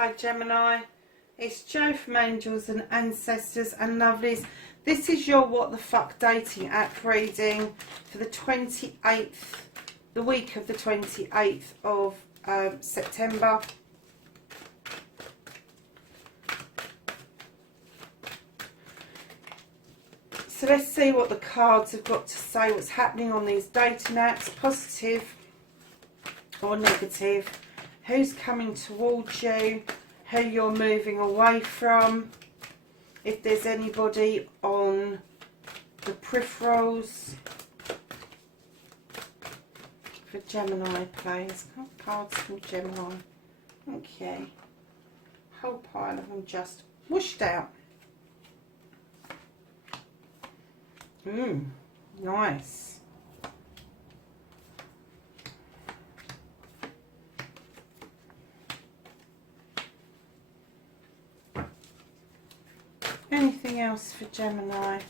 Hi Gemini, it's Jo from Angels and Ancestors and Lovelies. This is your What the Fuck Dating app reading for the 28th, the week of the 28th of September. So let's see what the cards have got to say, what's happening on these dating apps, positive or negative. Who's coming towards you, who you're moving away from, if there's anybody on the peripherals. For Gemini, please. Cards from Gemini. Okay. Whole pile of them just whooshed out. Nice. Anything else for Gemini?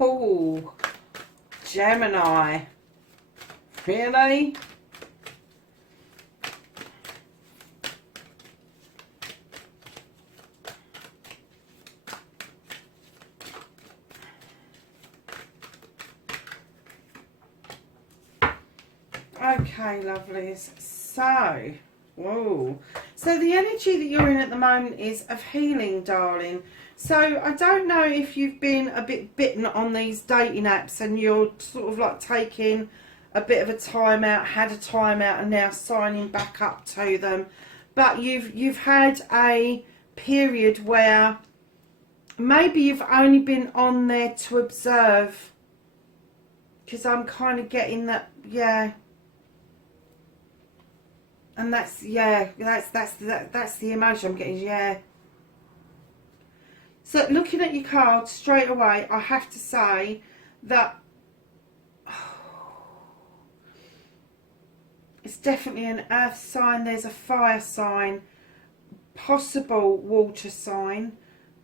Oh, Gemini. Really? Okay, lovelies. So, whoa. So the energy that you're in at the moment is of healing, darling. So I don't know if you've been a bit bitten on these dating apps and you're sort of like taking a bit of a time out, had a time out and now signing back up to them. But you've had a period where maybe you've only been on there to observe. Because I'm kind of getting that, yeah. And that's, yeah, that's the emotion I'm getting, yeah. So looking at your cards straight away, I have to say that it's definitely an earth sign. There's a fire sign, possible water sign,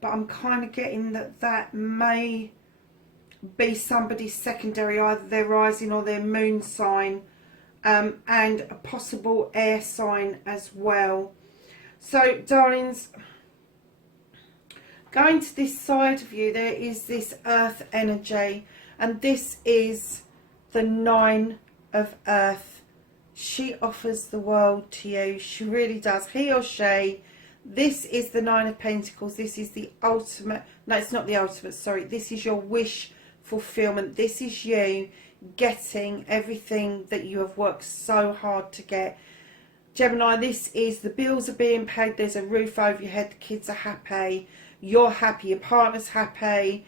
but I'm kind of getting that may be somebody's secondary, either their rising or their moon sign, and a possible air sign as well. So, darlings, going to this side of you, there is this earth energy, and this is the 9 of earth. She offers the world to you. She really does. He or she. This is the 9 of Pentacles. This is the ultimate. No, it's not the ultimate. Sorry. This is your wish fulfillment. This is you getting everything that you have worked so hard to get. Gemini, this is the bills are being paid. There's a roof over your head. The kids are happy. You're happy, your partner's happy,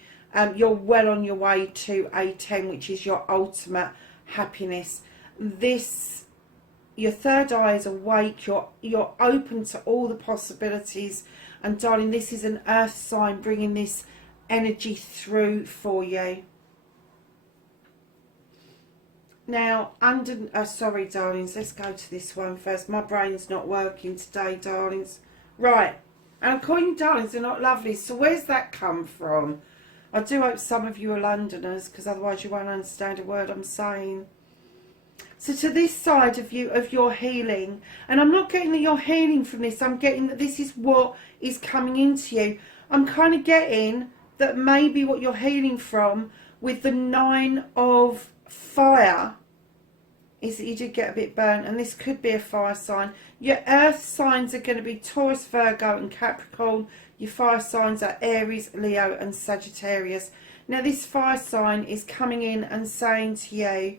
you're well on your way to a 10, which is your ultimate happiness. This, your third eye is awake, you're open to all the possibilities, and darling, this is an earth sign bringing this energy through for you. Now, sorry, darlings, let's go to this one first. My brain's not working today, darlings. Right. And I'm calling you darlings, they're not lovely. So where's that come from? I do hope some of you are Londoners, because otherwise you won't understand a word I'm saying. So to this side of you, of your healing, and I'm not getting that you're healing from this, I'm getting that this is what is coming into you. I'm kind of getting that maybe what you're healing from with the 9 of fire is that you did get a bit burnt, and this could be a fire sign. Your earth signs are going to be Taurus, Virgo and Capricorn. Your fire signs are Aries, Leo and Sagittarius. Now this fire sign is coming in and saying to you,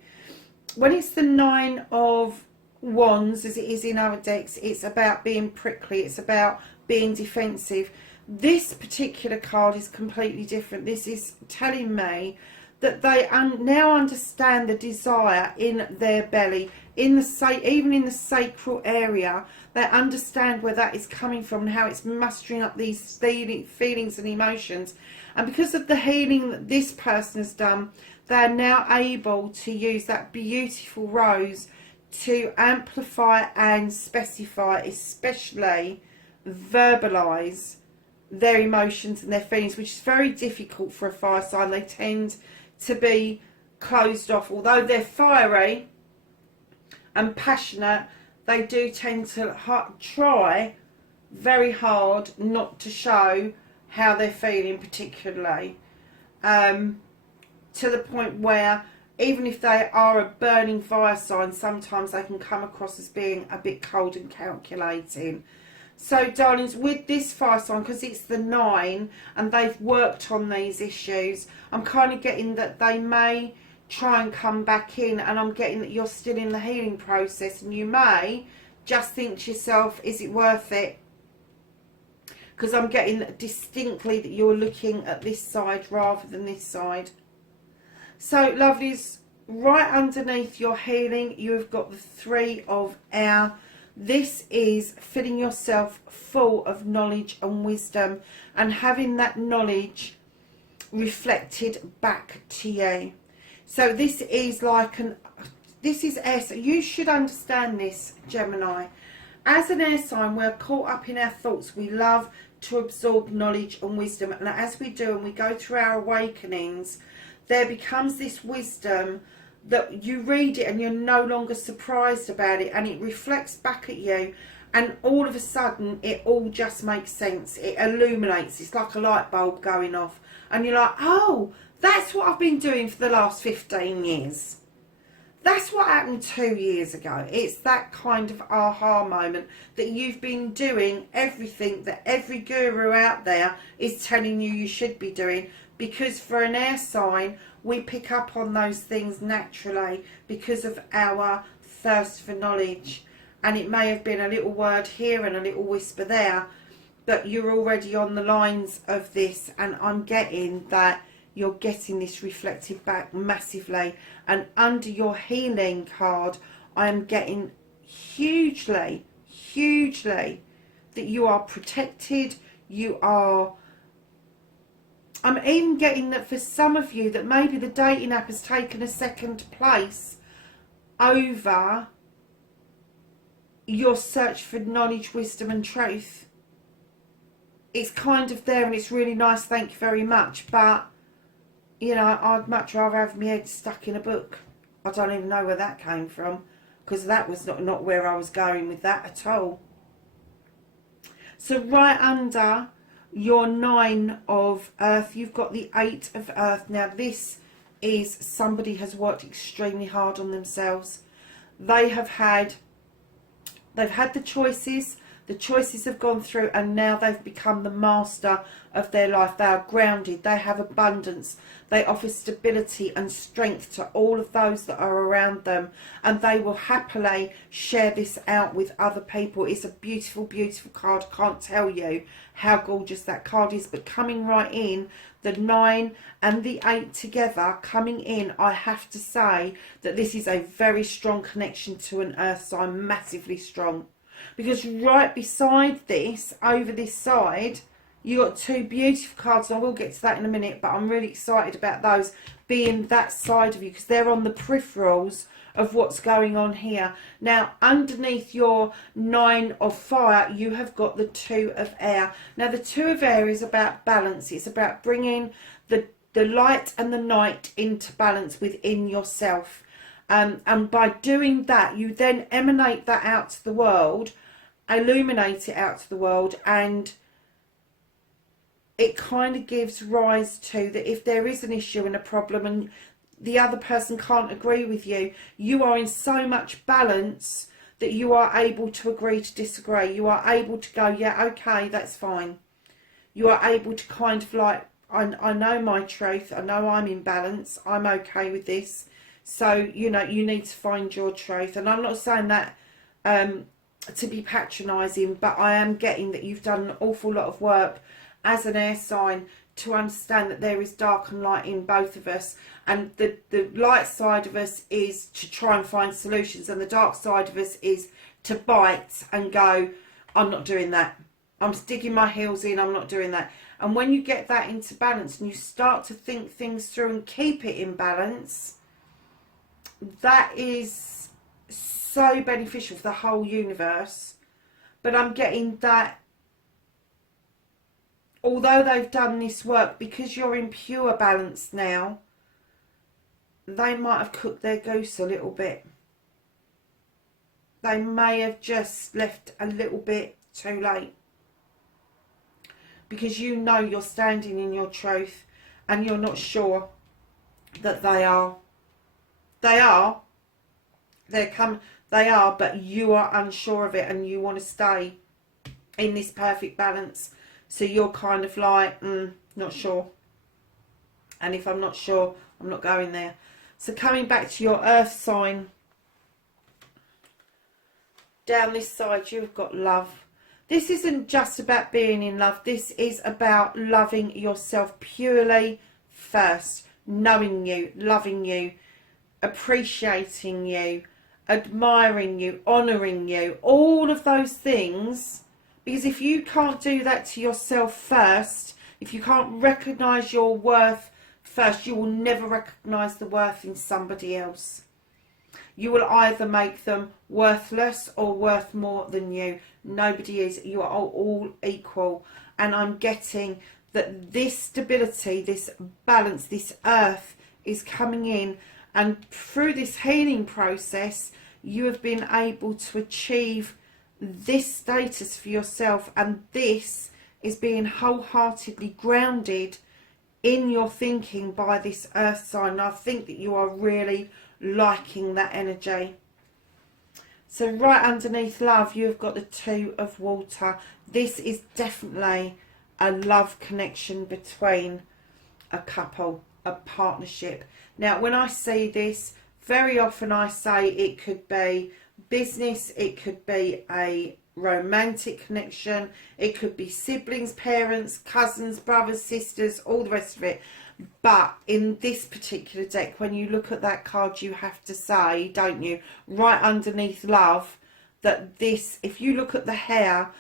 when it's the 9 of Wands, as it is in other decks, it's about being prickly, it's about being defensive. This particular card is completely different. This is telling me that they now understand the desire in their belly, in the even in the sacral area. They understand where that is coming from and how it's mustering up these feelings and emotions. And because of the healing that this person has done, they're now able to use that beautiful rose to amplify and specify, especially verbalize their emotions and their feelings, which is very difficult for a fire sign. They tend to be closed off. Although they're fiery and passionate, they do tend to try very hard not to show how they're feeling particularly, to the point where even if they are a burning fire sign, sometimes they can come across as being a bit cold and calculating. So darlings, with this fire sign, because it's the 9 and they've worked on these issues, I'm kind of getting that they may try and come back in, and I'm getting that you're still in the healing process, and you may just think to yourself, is it worth it? Because I'm getting distinctly that you're looking at this side rather than this side. So lovelies, right underneath your healing, you have got the 3 of Air. This is filling yourself full of knowledge and wisdom, and having that knowledge reflected back to you. So this is like this is air. So you should understand this, Gemini. As an air sign, we're caught up in our thoughts. We love to absorb knowledge and wisdom, and as we do and we go through our awakenings, there becomes this wisdom that you read it and you're no longer surprised about it, and it reflects back at you, and all of a sudden it all just makes sense. It illuminates. It's like a light bulb going off, and you're like, oh, that's what I've been doing for the last 15 years. That's what happened 2 years ago. It's that kind of aha moment that you've been doing everything that every guru out there is telling you you should be doing. Because for an air sign, we pick up on those things naturally because of our thirst for knowledge. And it may have been a little word here and a little whisper there, but you're already on the lines of this, and I'm getting that you're getting this reflected back massively. And under your healing card, I am getting hugely that you are protected. I'm even getting that for some of you that maybe the dating app has taken a second place over your search for knowledge, wisdom and truth. It's kind of there and it's really nice, thank you very much, but you know, I'd much rather have my head stuck in a book. I don't even know where that came from, because that was not where I was going with that at all. So right under your 9 of Earth, you've got the 8 of Earth. Now this is somebody has worked extremely hard on themselves. They've had the choices. The choices have gone through, and now they've become the master of their life. They are grounded. They have abundance. They offer stability and strength to all of those that are around them, and they will happily share this out with other people. It's a beautiful, beautiful card. Can't tell you how gorgeous that card is. But coming right in, the 9 and the 8 together coming in, I have to say that this is a very strong connection to an earth sign, massively strong. Because right beside this, over this side, you got 2 beautiful cards. I will get to that in a minute, but I'm really excited about those being that side of you, because they're on the peripherals of what's going on here. Now, underneath your 9 of fire, you have got the 2 of air. Now, the 2 of air is about balance. It's about bringing the light and the night into balance within yourself. And by doing that, you then emanate that out to the world, illuminate it out to the world, and it kind of gives rise to that if there is an issue and a problem and the other person can't agree with you, you are in so much balance that you are able to agree to disagree. You are able to go, yeah, okay, that's fine. You are able to kind of like, I know my truth. I know I'm in balance. I'm okay with this. So, you know, you need to find your truth. And I'm not saying that to be patronising, but I am getting that you've done an awful lot of work as an air sign to understand that there is dark and light in both of us, and the light side of us is to try and find solutions, and the dark side of us is to bite and go, I'm not doing that. I'm digging my heels in, I'm not doing that. And when you get that into balance and you start to think things through and keep it in balance, that is so beneficial for the whole universe. But I'm getting that, although they've done this work, because you're in pure balance now, they might have cooked their goose a little bit. They may have just left a little bit too late. Because you know you're standing in your truth and you're not sure that they are. They are, but you are unsure of it, and you want to stay in this perfect balance. So you're kind of like, not sure. And if I'm not sure, I'm not going there. So coming back to your earth sign, down this side you've got love. This isn't just about being in love. This is about loving yourself purely first. Knowing you, loving you, appreciating you, admiring you, honouring you. All of those things. Because if you can't do that to yourself first, if you can't recognise your worth first, you will never recognise the worth in somebody else. You will either make them worthless or worth more than you. Nobody is. You are all equal. And I'm getting that this stability, this balance, this earth is coming in. And through this healing process, you have been able to achieve this status for yourself. And this is being wholeheartedly grounded in your thinking by this earth sign. And I think that you are really liking that energy. So right underneath love, you've got the Two of Water. This is definitely a love connection between a couple, a partnership. Now, when I see this, very often I say it could be business, it could be a romantic connection, it could be siblings, parents, cousins, brothers, sisters, all the rest of it. But in this particular deck, when you look at that card, you have to say, don't you, right underneath love, that this, if you look at the hair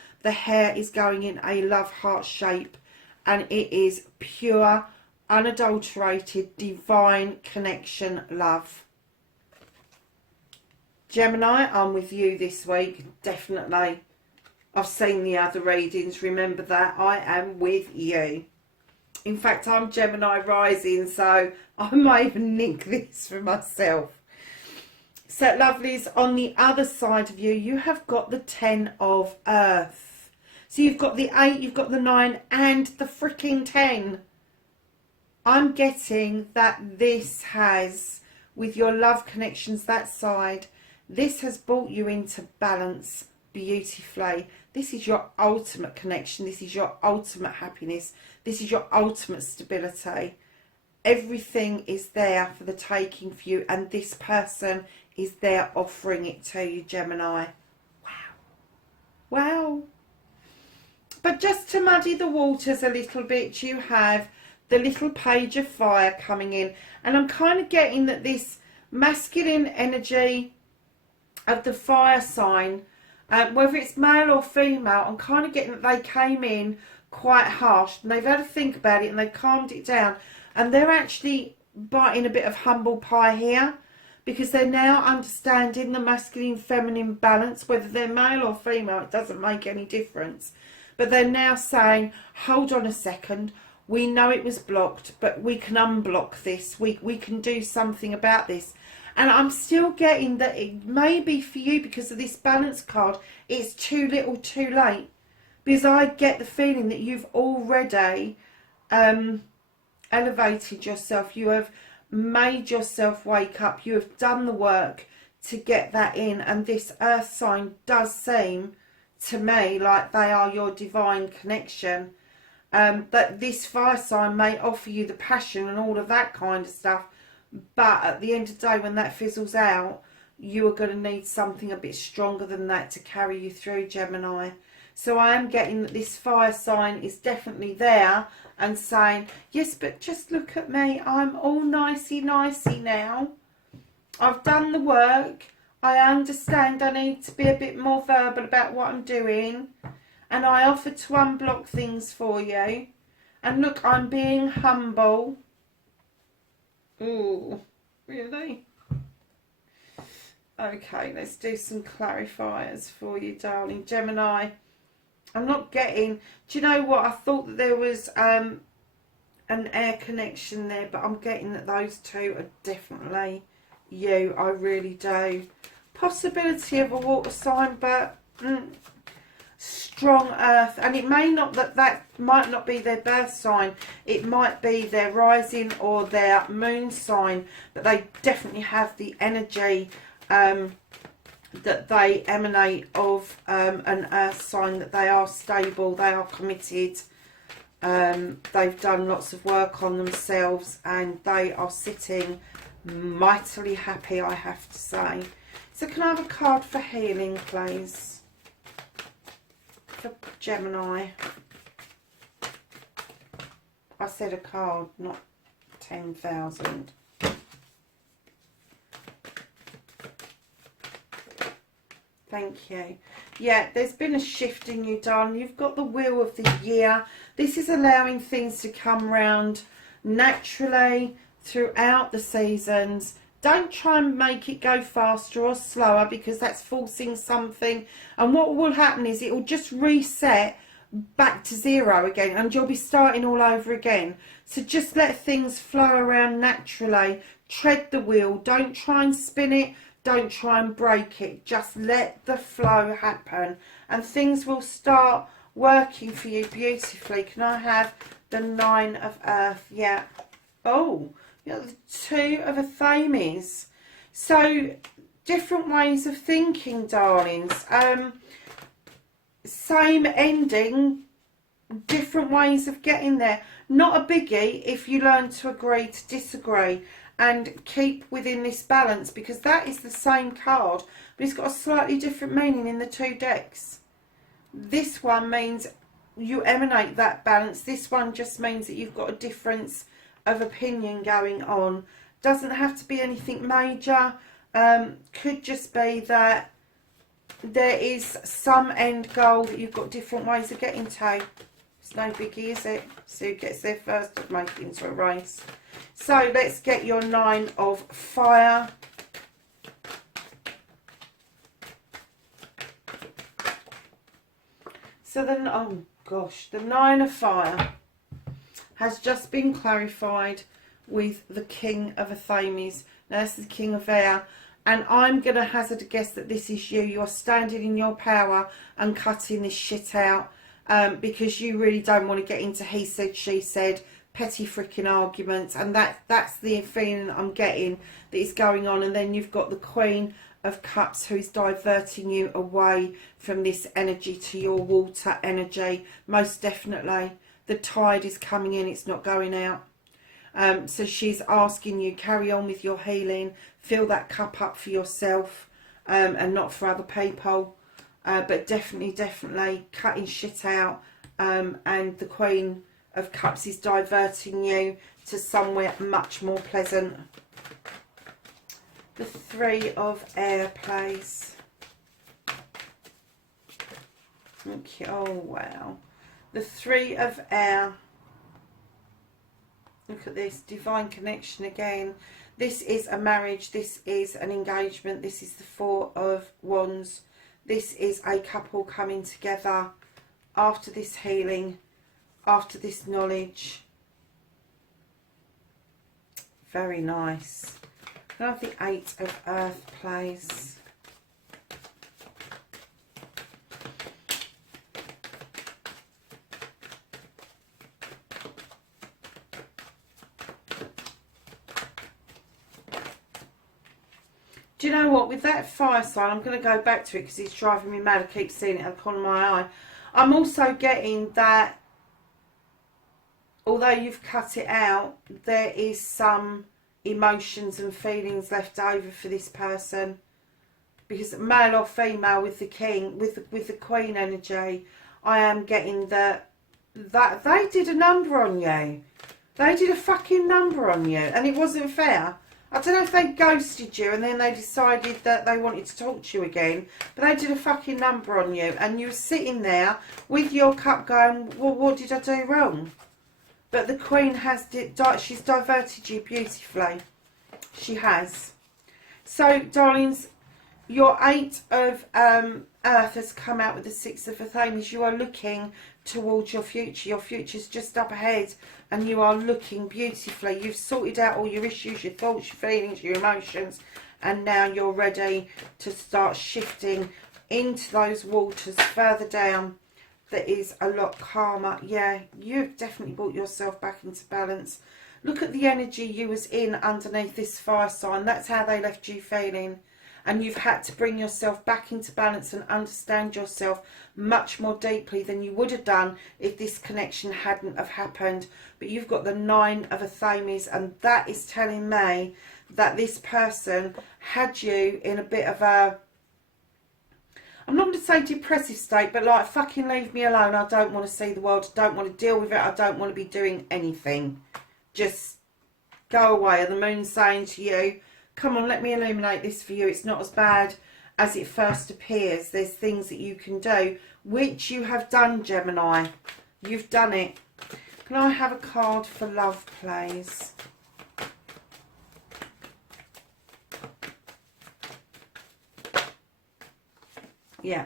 is going in a love heart shape, and it is pure, unadulterated, divine connection love. Gemini, I'm with you this week, definitely. I've seen the other readings, remember that. I am with you. In fact, I'm Gemini rising, so I might even nick this for myself. So, lovelies, on the other side of you, you have got the 10 of Earth. So you've got the 8, you've got the 9, and the freaking 10. I'm getting that this has, with your love connections, that side, this has brought you into balance beautifully. This is your ultimate connection. This is your ultimate happiness. This is your ultimate stability. Everything is there for the taking for you, and this person is there offering it to you, Gemini. Wow. Wow. But just to muddy the waters a little bit, you have the little Page of Fire coming in. And I'm kind of getting that this masculine energy of the fire sign, whether it's male or female, I'm kind of getting that they came in quite harsh, and they've had to think about it, and they've calmed it down, and they're actually biting a bit of humble pie here, because they're now understanding the masculine feminine balance. Whether they're male or female, it doesn't make any difference, but they're now saying, hold on a second, we know it was blocked, but we can unblock this, we can do something about this. And I'm still getting that it may be for you, because of this balance card, it's too little too late. Because I get the feeling that you've already elevated yourself. You have made yourself wake up. You have done the work to get that in. And this earth sign does seem to me like they are your divine connection. That this fire sign may offer you the passion and all of that kind of stuff. But at the end of the day, when that fizzles out, you are going to need something a bit stronger than that to carry you through, Gemini. So I am getting that this fire sign is definitely there and saying, yes, but just look at me. I'm all nicey now. I've done the work. I understand I need to be a bit more verbal about what I'm doing. And I offer to unblock things for you. And look, I'm being humble. Ooh, really? Okay, let's do some clarifiers for you, darling. Gemini, I'm not getting... Do you know what? I thought that there was an air connection there, but I'm getting that those two are definitely you. I really do. Possibility of a water sign, but strong earth. And it may not, that might not be their birth sign. It might be their rising or their moon sign, but they definitely have the energy that they emanate of an earth sign, that they are stable, they are committed, they've done lots of work on themselves, and they are sitting mightily happy, I have to say. So can I have a card for healing, please, for Gemini? I said a card, not 10,000. Thank you. Yeah, there's been a shift in you, darling. You've got the wheel of the year. This is allowing things to come round naturally throughout the seasons. Don't try and make it go faster or slower, because that's forcing something. And what will happen is it will just reset back to zero again, and you'll be starting all over again. So just let things flow around naturally. Tread the wheel. Don't try and spin it. Don't try and break it. Just let the flow happen, and things will start working for you beautifully. Can I have the 9 of Earth? Yeah. Oh, you got the 2 of Athames. So different ways of thinking, darlings. Same ending, different ways of getting there. Not a biggie if you learn to agree to disagree and keep within this balance, because that is the same card, but it's got a slightly different meaning in the 2 decks. This one means you emanate that balance. This one just means that you've got a difference of opinion going on. Doesn't have to be anything major. Could just be that there is some end goal that you've got different ways of getting to. It's no biggie, is it? So who gets there first of making into a race. So let's get your 9 of Fire. So then, oh gosh, the 9 of Fire has just been clarified with the King of Athames. Now that's the King of Air. And I'm going to hazard a guess that this is you. You're standing in your power and cutting this shit out, because you really don't want to get into he said, she said, petty freaking arguments. And that's the feeling that I'm getting that is going on. And then you've got the Queen of Cups, who is diverting you away from this energy to your water energy. Most definitely. The tide is coming in. It's not going out. So she's asking you, carry on with your healing, fill that cup up for yourself, and not for other people, but definitely cutting shit out, and the Queen of Cups is diverting you to somewhere much more pleasant. The 3 of Air, please. Okay. Oh wow, the 3 of Air. Look at this, divine connection again. This is a marriage. This is an engagement. This is the 4 of Wands. This is a couple coming together after this healing, after this knowledge. Very nice. Can I have the 8 of Earth, please? Do you know what? With that fire sign, I'm going to go back to it because it's driving me mad. I keep seeing it at the corner of my eye. I'm also getting that, although you've cut it out, there is some emotions and feelings left over for this person. Because male or female with the King, with the Queen energy, I am getting that they did a number on you. They did a fucking number on you, and it wasn't fair. I don't know if they ghosted you and then they decided that they wanted to talk to you again, but they did a fucking number on you, and you were sitting there with your cup going, well, what did I do wrong? But the Queen has, she's diverted you beautifully. She has. So, darlings, your 8 of Earth has come out with the 6 of Athames. You are looking towards your future. Your future's just up ahead, and you are looking beautifully. You've sorted out all your issues, your thoughts, your feelings, your emotions, and now you're ready to start shifting into those waters further down that is a lot calmer. Yeah, you've definitely brought yourself back into balance. Look at the energy you was in underneath this fire sign. That's how they left you feeling. And you've had to bring yourself back into balance and understand yourself much more deeply than you would have done if this connection hadn't have happened. But you've got the 9 of Athames, and that is telling me that this person had you in a bit of a, I'm not going to say depressive state, but like, fucking leave me alone. I don't want to see the world. I don't want to deal with it. I don't want to be doing anything. Just go away. And the moon's saying to you, come on, let me illuminate this for you. It's not as bad as it first appears. There's things that you can do, which you have done, Gemini. You've done it. Can I have a card for love, please? Yeah.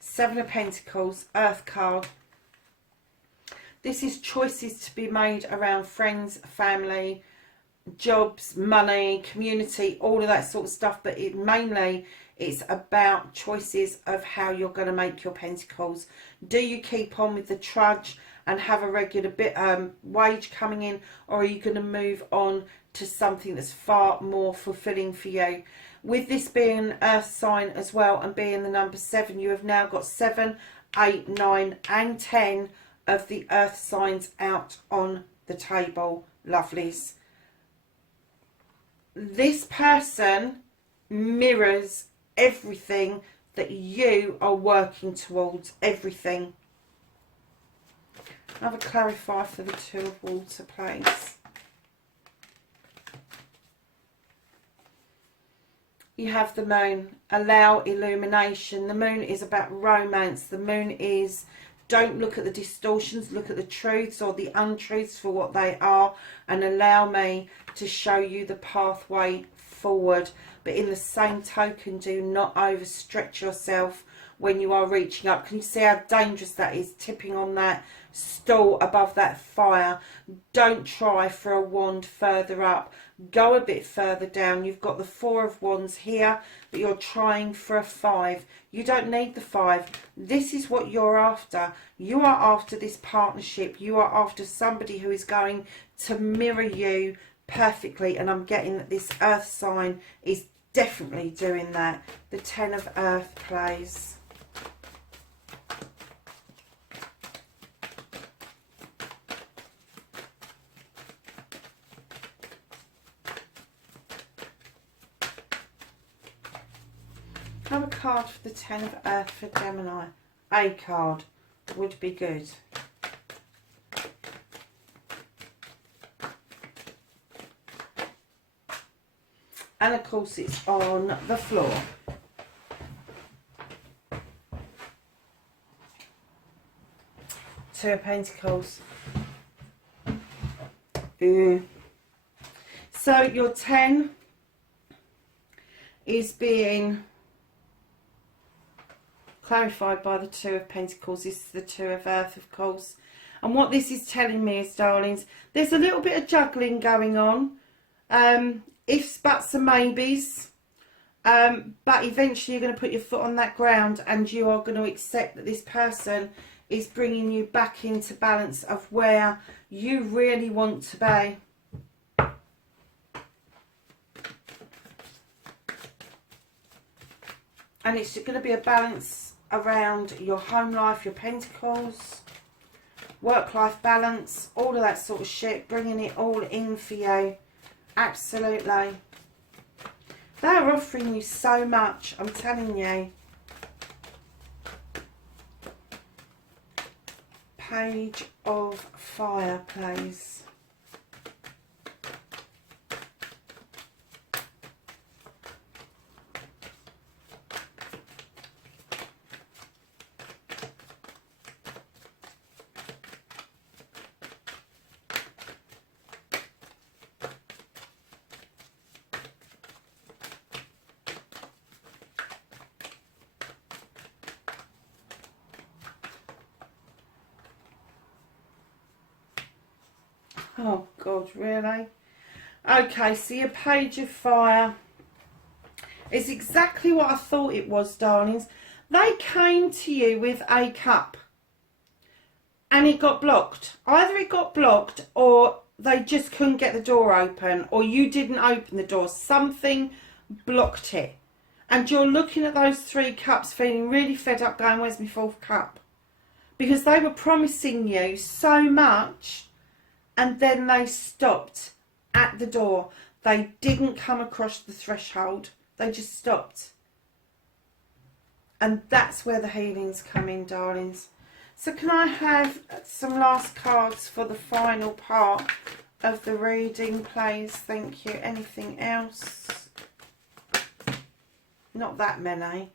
7 of Pentacles, Earth card. This is choices to be made around friends, family, jobs, money, community, all of that sort of stuff. But mainly it's about choices of how you're going to make your pentacles. Do you keep on with the trudge and have a regular wage coming in, or are you going to move on to something that's far more fulfilling for you? With this being an earth sign as well, and being the number 7, you have now got 7, 8, 9 and 10 of the earth signs out on the table, lovelies. This person mirrors everything that you are working towards, everything. Have a clarifier for the 2 of water, please. You have the moon. Allow illumination. The moon is about romance. The moon is, don't look at the distortions, look at the truths or the untruths for what they are, and allow me to show you the pathway forward. But in the same token, do not overstretch yourself when you are reaching up. Can you see how dangerous that is, tipping on that stool above that fire? Don't try for a wand further up. Go a bit further down. You've got the 4 of wands here, but you're trying for a 5. You don't need the 5. This is what you're after. You are after this partnership. You are after somebody who is going to mirror you perfectly, and I'm getting that this earth sign is definitely doing that. The 10 of earth, please. Have a card for the 10 of earth for Gemini. A card would be good. And of course it's on the floor. Two of Pentacles. Ooh. So your 10 is being clarified by the 2 of Pentacles. This is the 2 of earth, of course. And what this is telling me is, darlings, there's a little bit of juggling going on. Ifs, buts and maybes. But eventually you're going to put your foot on that ground, and you are going to accept that this person is bringing you back into balance of where you really want to be. And it's going to be a balance around your home life, your pentacles, work-life balance, all of that sort of shit, bringing it all in for you. Absolutely. They're offering you so much, I'm telling you. Page of Fire, please. Oh God, really? Okay, so your Page of Fire is exactly what I thought it was, darlings. They came to you with a cup and it got blocked. Either it got blocked or they just couldn't get the door open, or you didn't open the door. Something blocked it. And you're looking at those 3 cups feeling really fed up going, where's my 4th cup? Because they were promising you so much and then they stopped at the door. They didn't come across the threshold. They just stopped. And that's where the healings come in, darlings. So can I have some last cards for the final part of the reading, please? Thank you. Anything else? Not that many.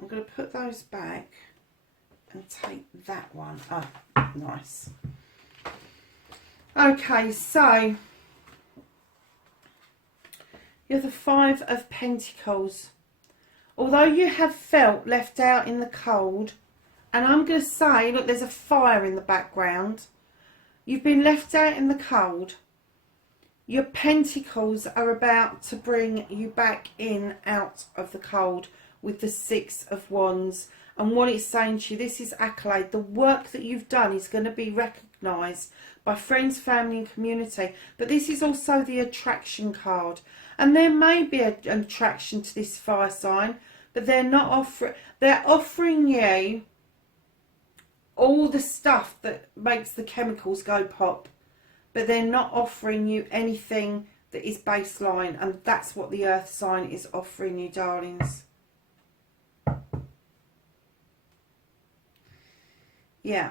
I'm going to put those back and take that one. Oh, nice. Okay, so you're the 5 of Pentacles. Although you have felt left out in the cold, and I'm going to say, look, there's a fire in the background. You've been left out in the cold. Your Pentacles are about to bring you back in out of the cold with the 6 of Wands. And what it's saying to you, this is accolade. The work that you've done is going to be recognised by friends, family and community. But this is also the attraction card. And there may be an attraction to this fire sign, but they're not offering. They're offering you all the stuff that makes the chemicals go pop, but they're not offering you anything that is baseline, and that's what the earth sign is offering you, darlings. Yeah.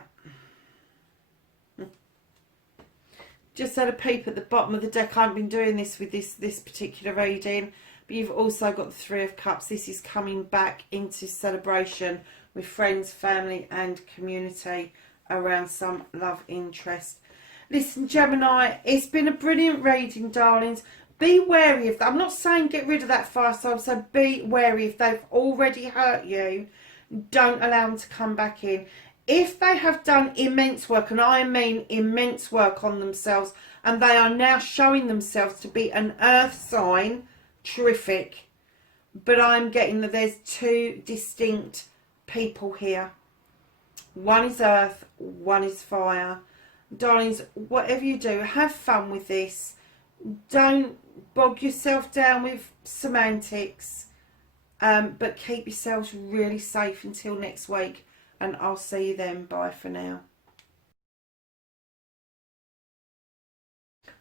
Just had a peep at the bottom of the deck. I haven't been doing this with this particular reading, but you've also got the 3 of Cups. This is coming back into celebration with friends, family and community around some love interest. Listen, Gemini, it's been a brilliant reading, darlings. Be wary of that. I'm not saying get rid of that fire sign, so be wary. If they've already hurt you, don't allow them to come back in. If they have done immense work, and I mean immense work on themselves, and they are now showing themselves to be an earth sign, terrific. But I'm getting that there's 2 distinct people here. One is earth, one is fire. Darlings, whatever you do, have fun with this. Don't bog yourself down with semantics, but keep yourselves really safe until next week. And I'll see you then. Bye for now.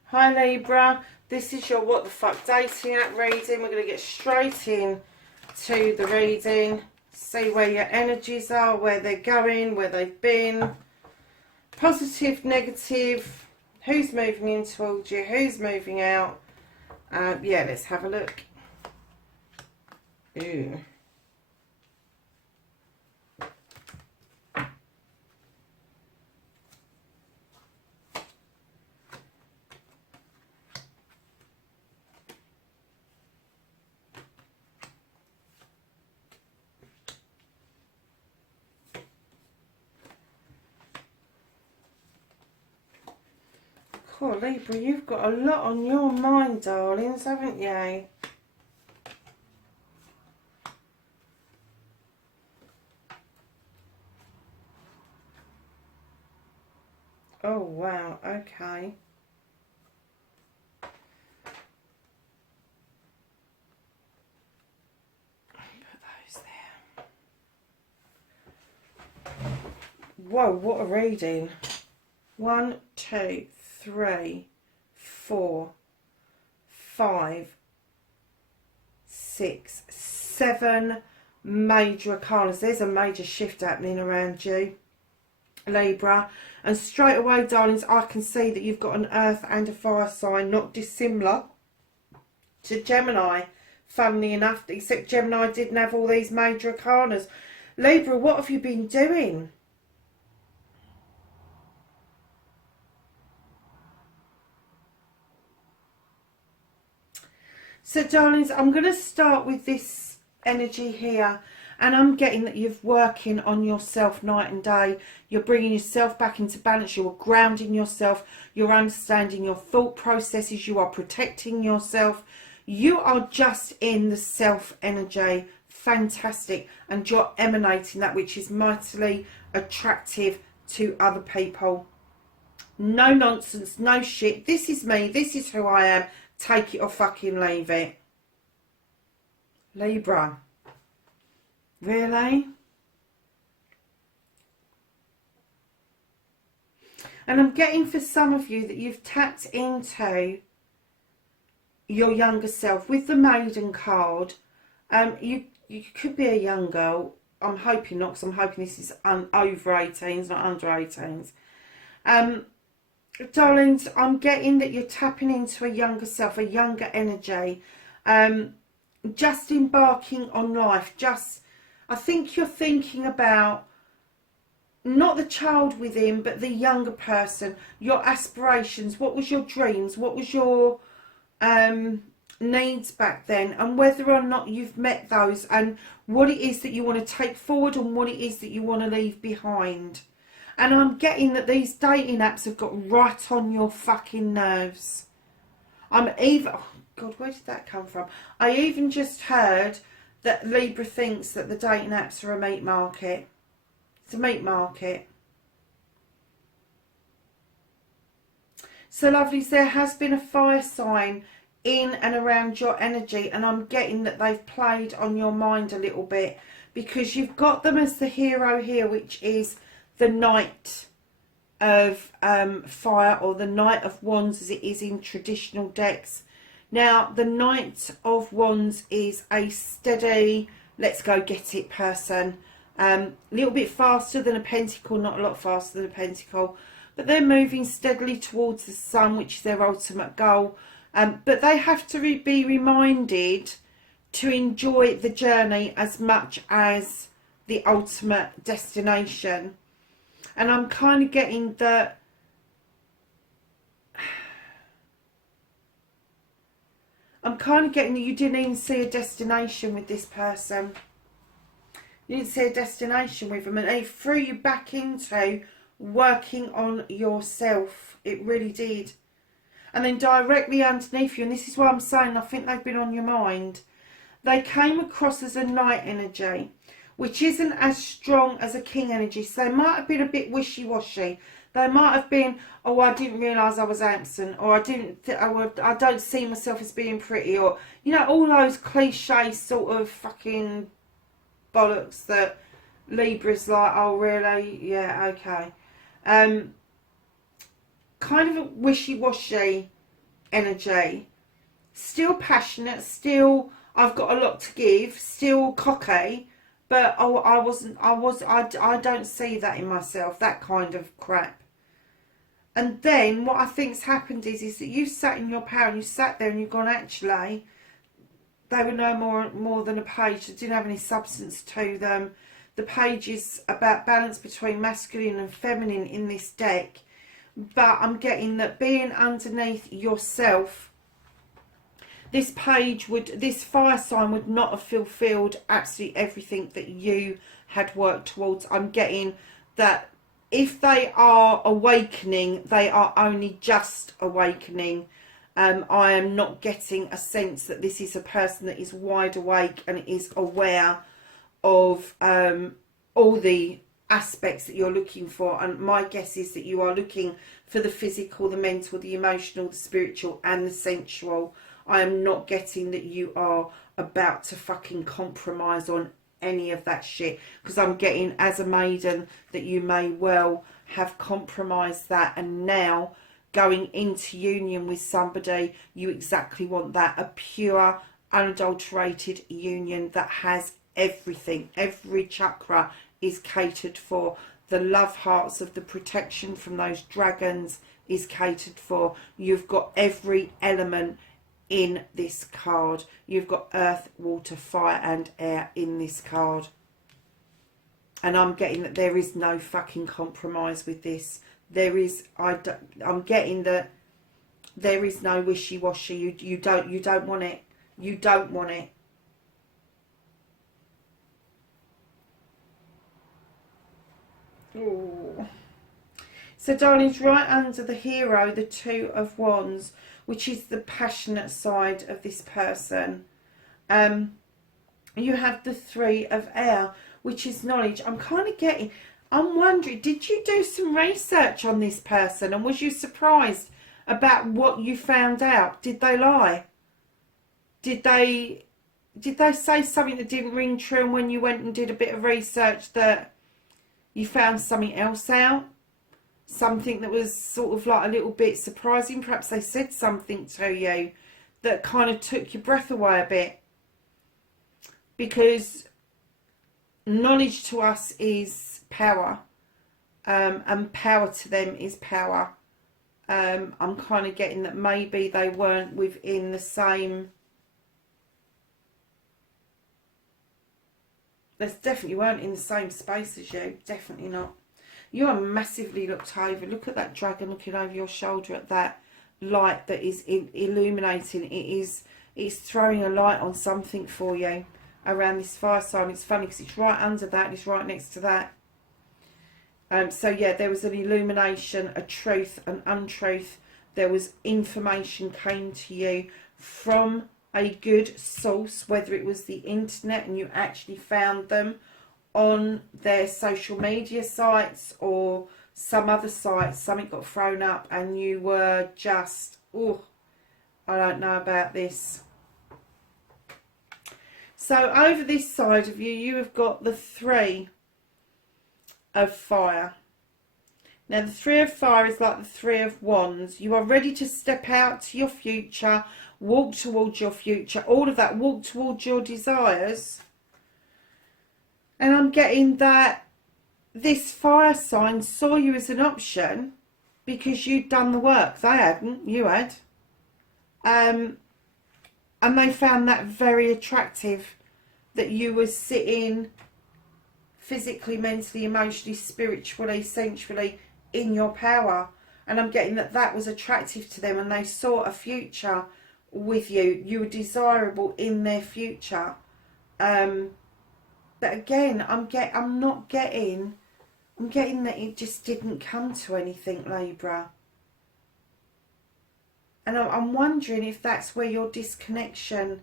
Hi Libra, this is your What the Fuck Dating App reading. We're going to get straight in to the reading. See where your energies are, where they're going, where they've been. Positive, negative. Who's moving in towards you? Who's moving out? Yeah, let's have a look. Ooh. Cool, Libra, you've got a lot on your mind, darlings, haven't you? Oh, wow, okay. Put those there. Whoa, what a reading. 1, 2, 3, 4, 5, 6, 7 major arcanas. There's a major shift happening around you. Libra. And straight away, darlings, I can see that you've got an earth and a fire sign, not dissimilar to Gemini, funnily enough, except Gemini didn't have all these major arcanas. Libra, what have you been doing? So, darlings, I'm going to start with this energy here. And I'm getting that you're working on yourself night and day. You're bringing yourself back into balance. You're grounding yourself. You're understanding your thought processes. You are protecting yourself. You are just in the self energy. Fantastic. And you're emanating that, which is mightily attractive to other people. No nonsense. No shit. This is me. This is who I am. Take it or fucking leave it. Libra. Really? And I'm getting for some of you that you've tapped into your younger self with the Maiden card. You could be a young girl. I'm hoping not, because I'm hoping this is over 18s, not under 18s. Darlings, I'm getting that you're tapping into a younger self, a younger energy. Just embarking on life. I think you're thinking about not the child within, but the younger person, your aspirations. What was your dreams? What was your needs back then? And whether or not you've met those, and what it is that you want to take forward and what it is that you want to leave behind. And I'm getting that these dating apps have got right on your fucking nerves. Oh God, where did that come from? I even just heard that Libra thinks that the dating apps are a meat market. It's a meat market. So, lovelies, there has been a fire sign in and around your energy, and I'm getting that they've played on your mind a little bit, because you've got them as the hero here, which is the Knight of Fire, or the Knight of Wands as it is in traditional decks. Now, the Knight of Wands is a steady, let's go get it person. A little bit faster than a Pentacle, not a lot faster than a Pentacle. But they're moving steadily towards the sun, which is their ultimate goal. But they have to be reminded to enjoy the journey as much as the ultimate destination. And I'm kind of getting that you didn't even see a destination with this person. You didn't see a destination with them, and they threw you back into working on yourself. It really did. And then directly underneath you, and this is what I'm saying, I think they've been on your mind. They came across as a Knight energy, which isn't as strong as a King energy. So they might have been a bit wishy-washy. They might have been, oh, I didn't realise I was absent, or I don't see myself as being pretty, or, you know, all those cliche sort of fucking bollocks that Libra's like, oh, really? Yeah, okay. Kind of a wishy-washy energy. Still passionate, still, I've got a lot to give, still cocky, but I don't see that in myself, that kind of crap. And then what I think's happened is that you sat in your power, and you sat there and you've gone, actually, they were no more than a page. They didn't have any substance to them. The page is about balance between masculine and feminine in this deck. But I'm getting that being underneath yourself, this fire sign would not have fulfilled absolutely everything that you had worked towards. I'm getting that if they are awakening, they are only just awakening. I am not getting a sense that this is a person that is wide awake and is aware of all the aspects that you're looking for. And my guess is that you are looking for the physical, the mental, the emotional, the spiritual and the sensual. I am not getting that you are about to fucking compromise on any of that shit, because I'm getting as a maiden that you may well have compromised that, and now going into union with somebody, you exactly want that, a pure, unadulterated union that has everything. Every chakra is catered for. the love hearts of the protection from those dragons is catered for. You've got every element in this card. You've got earth, water, fire and air in this card. And I'm getting that there is no fucking compromise with this. There is, I'm getting that there is no wishy-washy. You don't want it. You don't want it. Ooh. So, darlings, right under the hero, the Two of Wands, which is the passionate side of this person, you have the Three of Air, which is knowledge. I'm wondering, did you do some research on this person, and was you surprised about what you found out? Did they lie? Did they say something that didn't ring true, and when you went and did a bit of research that you found something else out? Something that was sort of like a little bit surprising? Perhaps they said something to you that kind of took your breath away a bit. Because knowledge to us is power. And power to them is power. I'm kind of getting that maybe they weren't within the same... They definitely weren't in the same space as you. Definitely not. You are massively looked over. Look at that dragon looking over your shoulder at that light that is illuminating. It's throwing a light on something for you around this fire sign. It's funny because it's right under that and it's right next to that. So yeah, there was an illumination, a truth, an untruth. There was information came to you from a good source, whether it was the internet and you actually found them on their social media sites or some other sites. Something got thrown up and you were just, oh, I don't know about this. So over this side of you, you have got the Three of Fire. Now the Three of Fire is like the Three of Wands. You are ready to step out to your future, walk towards your future, all of that, walk towards your desires. And I'm getting that this fire sign saw you as an option because you'd done the work. They hadn't, you had. And they found that very attractive, that you were sitting physically, mentally, emotionally, spiritually, sensually in your power. And I'm getting that that was attractive to them and they saw a future with you. You were desirable in their future. But again, I'm getting that it just didn't come to anything, Libra. And I'm wondering if that's where your disconnection...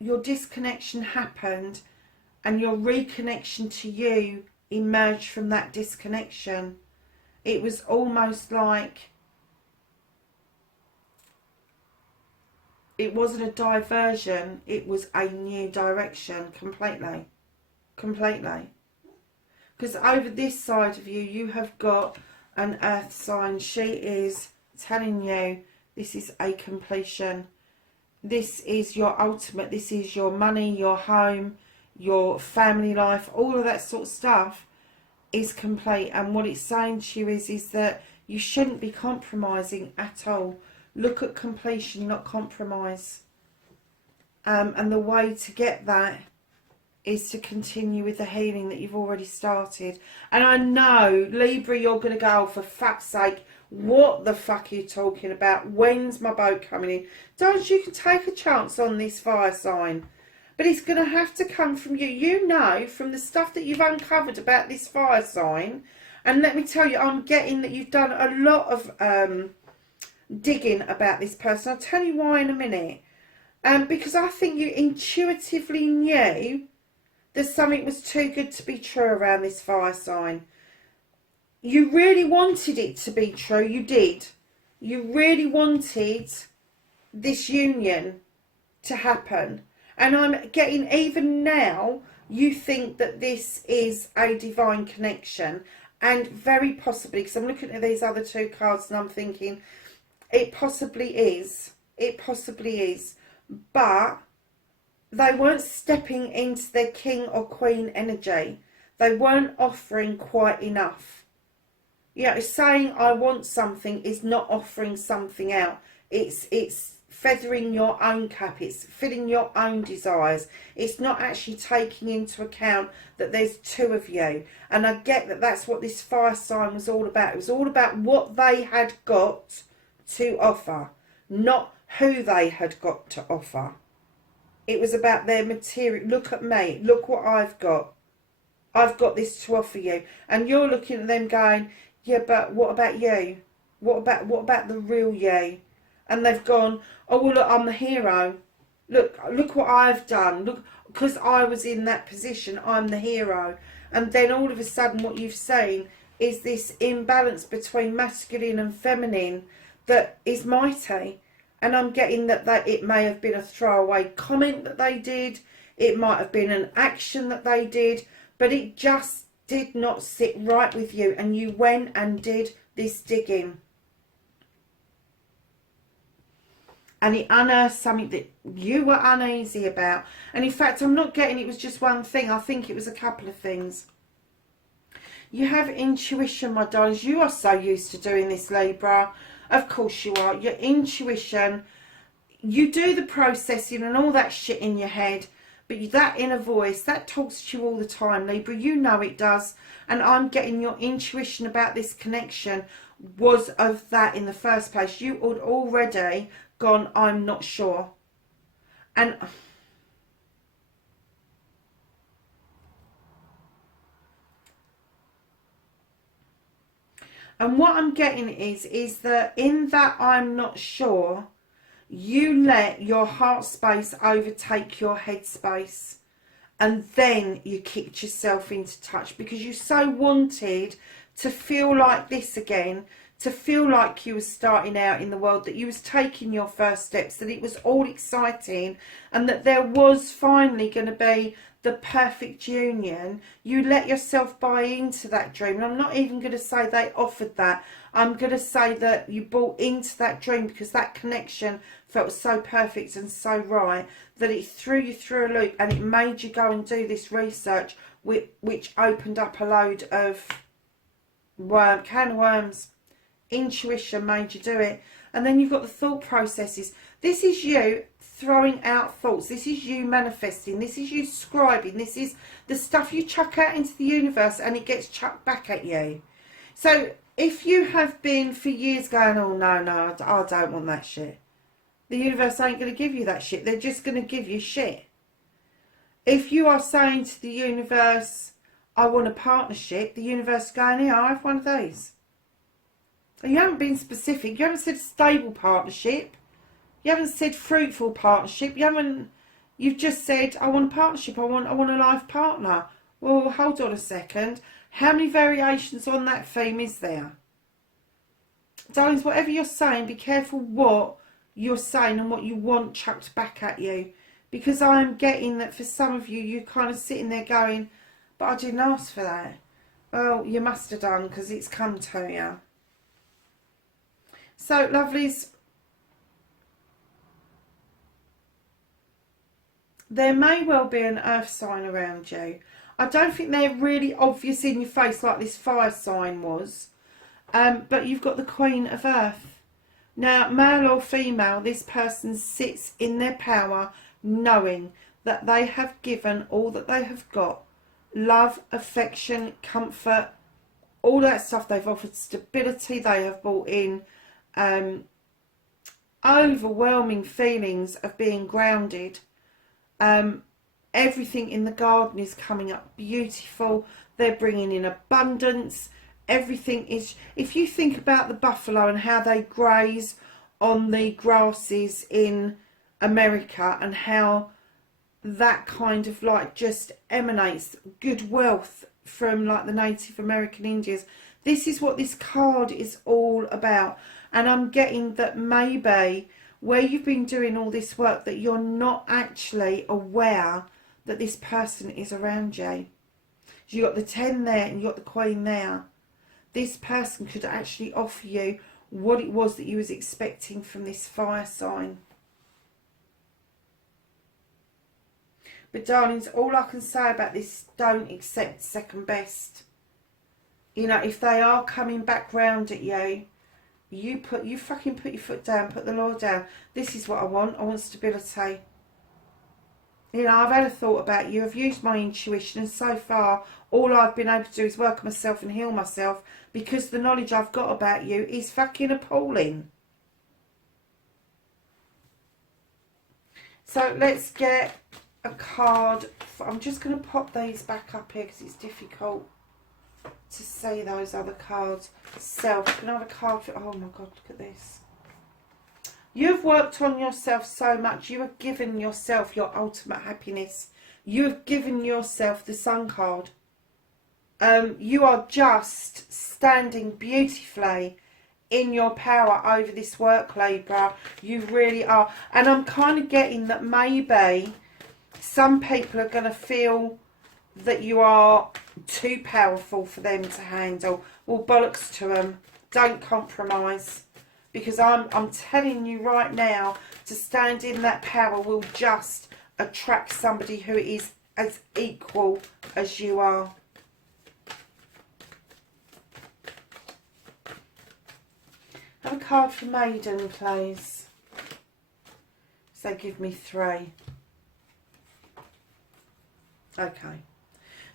Your disconnection happened and your reconnection to you emerged from that disconnection. It was almost like... It wasn't a diversion, it was a new direction completely. Completely. Because over this side of you, you have got an earth sign. She is telling you this is a completion. This is your ultimate. This is your money, your home, your family life, all of that sort of stuff is complete. And what it's saying to you is that you shouldn't be compromising at all. Look at completion, not compromise. And the way to get that is to continue with the healing that you've already started. And I know, Libra, you're going to go, oh, for fuck's sake, what the fuck are you talking about? When's my boat coming in? Don't you can take a chance on this fire sign. But it's going to have to come from you. You know, from the stuff that you've uncovered about this fire sign. And let me tell you, I'm getting that you've done a lot of... digging about this person. I'll tell you why in a minute. Because I think you intuitively knew that something was too good to be true around this fire sign. You really wanted it to be true. You did. You really wanted this union to happen. And I'm getting, even now, you think that this is a divine connection. And very possibly, because I'm looking at these other two cards and I'm thinking... It possibly is. It possibly is. But they weren't stepping into their king or queen energy. They weren't offering quite enough. Yeah, it's saying I want something is not offering something out. It's feathering your own cap. It's filling your own desires. It's not actually taking into account that there's two of you. And I get that that's what this fire sign was all about. It was all about what they had got to offer, not who they had got to offer. It was about their material. Look at me. Look what I've got. I've got this to offer you. And you're looking at them going, yeah, but what about you? What about the real you? And they've gone, oh, well, look, I'm the hero. Look what I've done. Look, because I was in that position, I'm the hero. And then all of a sudden what you've seen is this imbalance between masculine and feminine that is mighty. And I'm getting that it may have been a throwaway comment that they did. It might have been an action that they did. But it just did not sit right with you. And you went and did this digging. And it unearthed something that you were uneasy about. And in fact, I'm not getting it was just one thing. I think it was a couple of things. You have intuition, my darlings. You are so used to doing this, Libra. Of course you are. Your intuition, you do the processing and all that shit in your head, but that inner voice, that talks to you all the time, Libra. You know it does. And I'm getting your intuition about this connection was of that in the first place. You had already gone, I'm not sure. And what I'm getting is that in that I'm not sure, you let your heart space overtake your head space. And then you kicked yourself into touch because you so wanted to feel like this again, to feel like you were starting out in the world, that you was taking your first steps, that it was all exciting and that there was finally going to be the perfect union. You let yourself buy into that dream. And I'm not even going to say they offered that. I'm going to say that you bought into that dream because that connection felt so perfect and so right that it threw you through a loop and it made you go and do this research which opened up a load of can of worms. Intuition made you do it. And then you've got the thought processes. This is you throwing out thoughts. This is you manifesting. This is you scribing. This is the stuff you chuck out into the universe and it gets chucked back at you. So if you have been for years going, oh no, I don't want that shit, the universe ain't going to give you that shit. They're just going to give you shit. If you are saying to the universe, I want a partnership, the universe is going, yeah, I have one of these. You haven't been specific. You haven't said stable partnership. You haven't said fruitful partnership. You've just said, I want a partnership. I want a life partner. Well, hold on a second. How many variations on that theme is there? Darlings, whatever you're saying, be careful what you're saying and what you want chucked back at you. Because I'm getting that for some of you, you're kind of sitting there going, but I didn't ask for that. Well, you must have done because it's come to you. So, lovelies, there may well be an earth sign around you. I don't think they're really obvious in your face like this fire sign was. But you've got the Queen of Earth. Now, male or female, this person sits in their power knowing that they have given all that they have got. Love, affection, comfort, all that stuff. They've offered stability. They have brought in overwhelming feelings of being grounded. Everything in the garden is coming up beautiful. They're bringing in abundance. Everything is, if you think about the buffalo and how they graze on the grasses in America and how that kind of like just emanates good wealth from like the Native American Indians. This is what this card is all about. And I'm getting that maybe where you've been doing all this work that you're not actually aware that this person is around you. You got the 10 there and you got the Queen there. This person could actually offer you what it was that you was expecting from this fire sign. But darlings, all I can say about this, don't accept second best. You know, if they are coming back round at you, you fucking put your foot down, put the law down. This is what I want. I want stability. You know, I've had a thought about you. I've used my intuition, and so far, all I've been able to do is work on myself and heal myself, because the knowledge I've got about you is fucking appalling. So let's get a card. I'm just going to pop these back up here because it's difficult to see those other cards. Self. Can I have a card for... Oh my God, look at this. You've worked on yourself so much. You have given yourself your ultimate happiness. You have given yourself the Sun card. You are just standing beautifully in your power over this work, Libra. You really are. And I'm kind of getting that maybe some people are going to feel that you are too powerful for them to handle. Well, bollocks to them. Don't compromise. Because I'm telling you right now, to stand in that power will just attract somebody who is as equal as you are. Have a card for Maiden, please. So give me 3. Okay.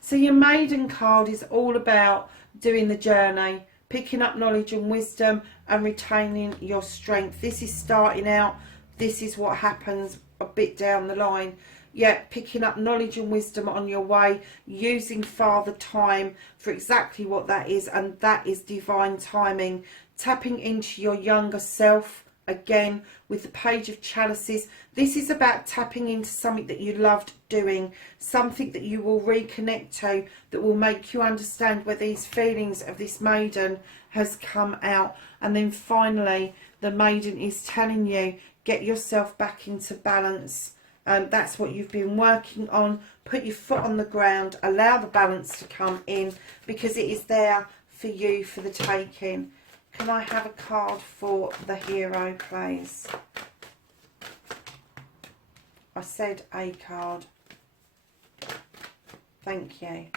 So your Maiden card is all about doing the journey, picking up knowledge and wisdom and retaining your strength. This is starting out. This is what happens a bit down the line. Yeah, picking up knowledge and wisdom on your way, using Father Time for exactly what that is, and that is divine timing. Tapping into your younger self, again, with the Page of Chalices. This is about tapping into something that you loved doing, something that you will reconnect to, that will make you understand where these feelings of this Maiden has come out. And then finally, the Maiden is telling you, get yourself back into balance. That's what you've been working on. Put your foot on the ground, allow the balance to come in, because it is there for you for the taking. Can I have a card for the Hero, please? I said a card. Thank you.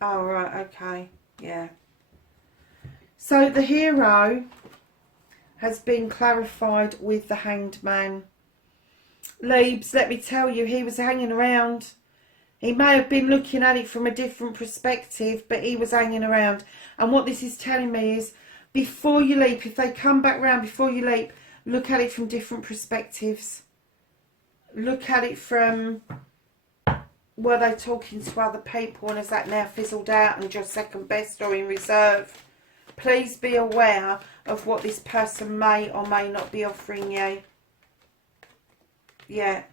Oh, right, okay. Yeah. So the Hero has been clarified with the Hanged Man. Leibs, let me tell you, he was hanging around. He may have been looking at it from a different perspective, but he was hanging around. And what this is telling me is, before you leap, if they come back round before you leap, look at it from different perspectives. Look at it from, were they talking to other people and has that now fizzled out and you're second best or in reserve? Please be aware of what this person may or may not be offering you. Yeah.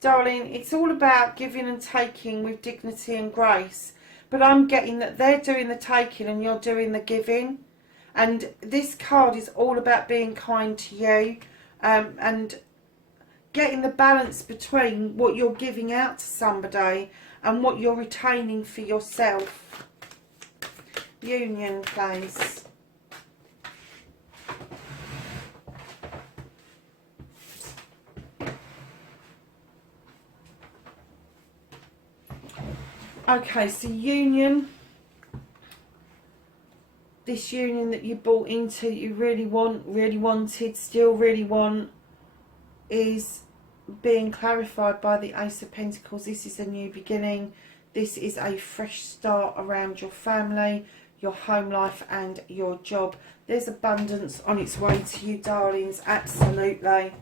Darling, it's all about giving and taking with dignity and grace. But I'm getting that they're doing the taking and you're doing the giving. And this card is all about being kind to you. And getting the balance between what you're giving out to somebody and what you're retaining for yourself. Union, please. Okay, so union, this union that you bought into, you really wanted, still really want, is being clarified by the Ace of Pentacles. This is a new beginning. This is a fresh start around your family, your home life and your job. There's abundance on its way to you, darlings, absolutely.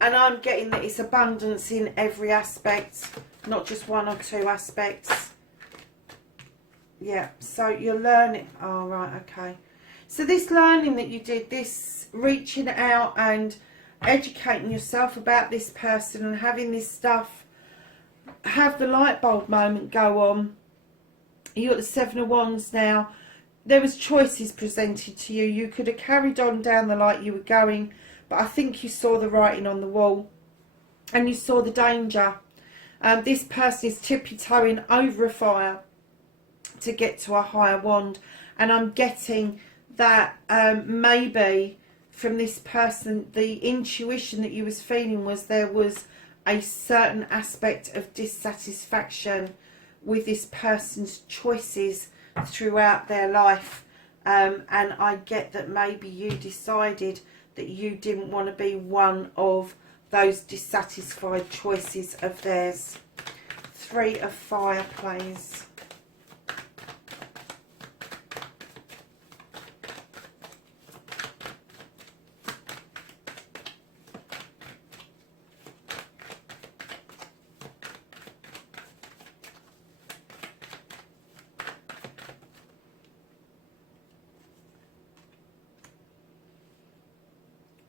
And I'm getting that it's abundance in every aspect, not just one or two aspects. Yeah, so you're learning. Oh, right, okay. So this learning that you did, this reaching out and educating yourself about this person and having this stuff, have the light bulb moment go on. You got the Seven of Wands now. There was choices presented to you. You could have carried on down the light you were going, but I think you saw the writing on the wall and you saw the danger. This person is tippy-toeing over a fire to get to a higher wand, and I'm getting that maybe from this person, the intuition that you was feeling was there was a certain aspect of dissatisfaction with this person's choices throughout their life. And I get that maybe you decided that you didn't want to be one of those dissatisfied choices of theirs. 3 of Fire, please.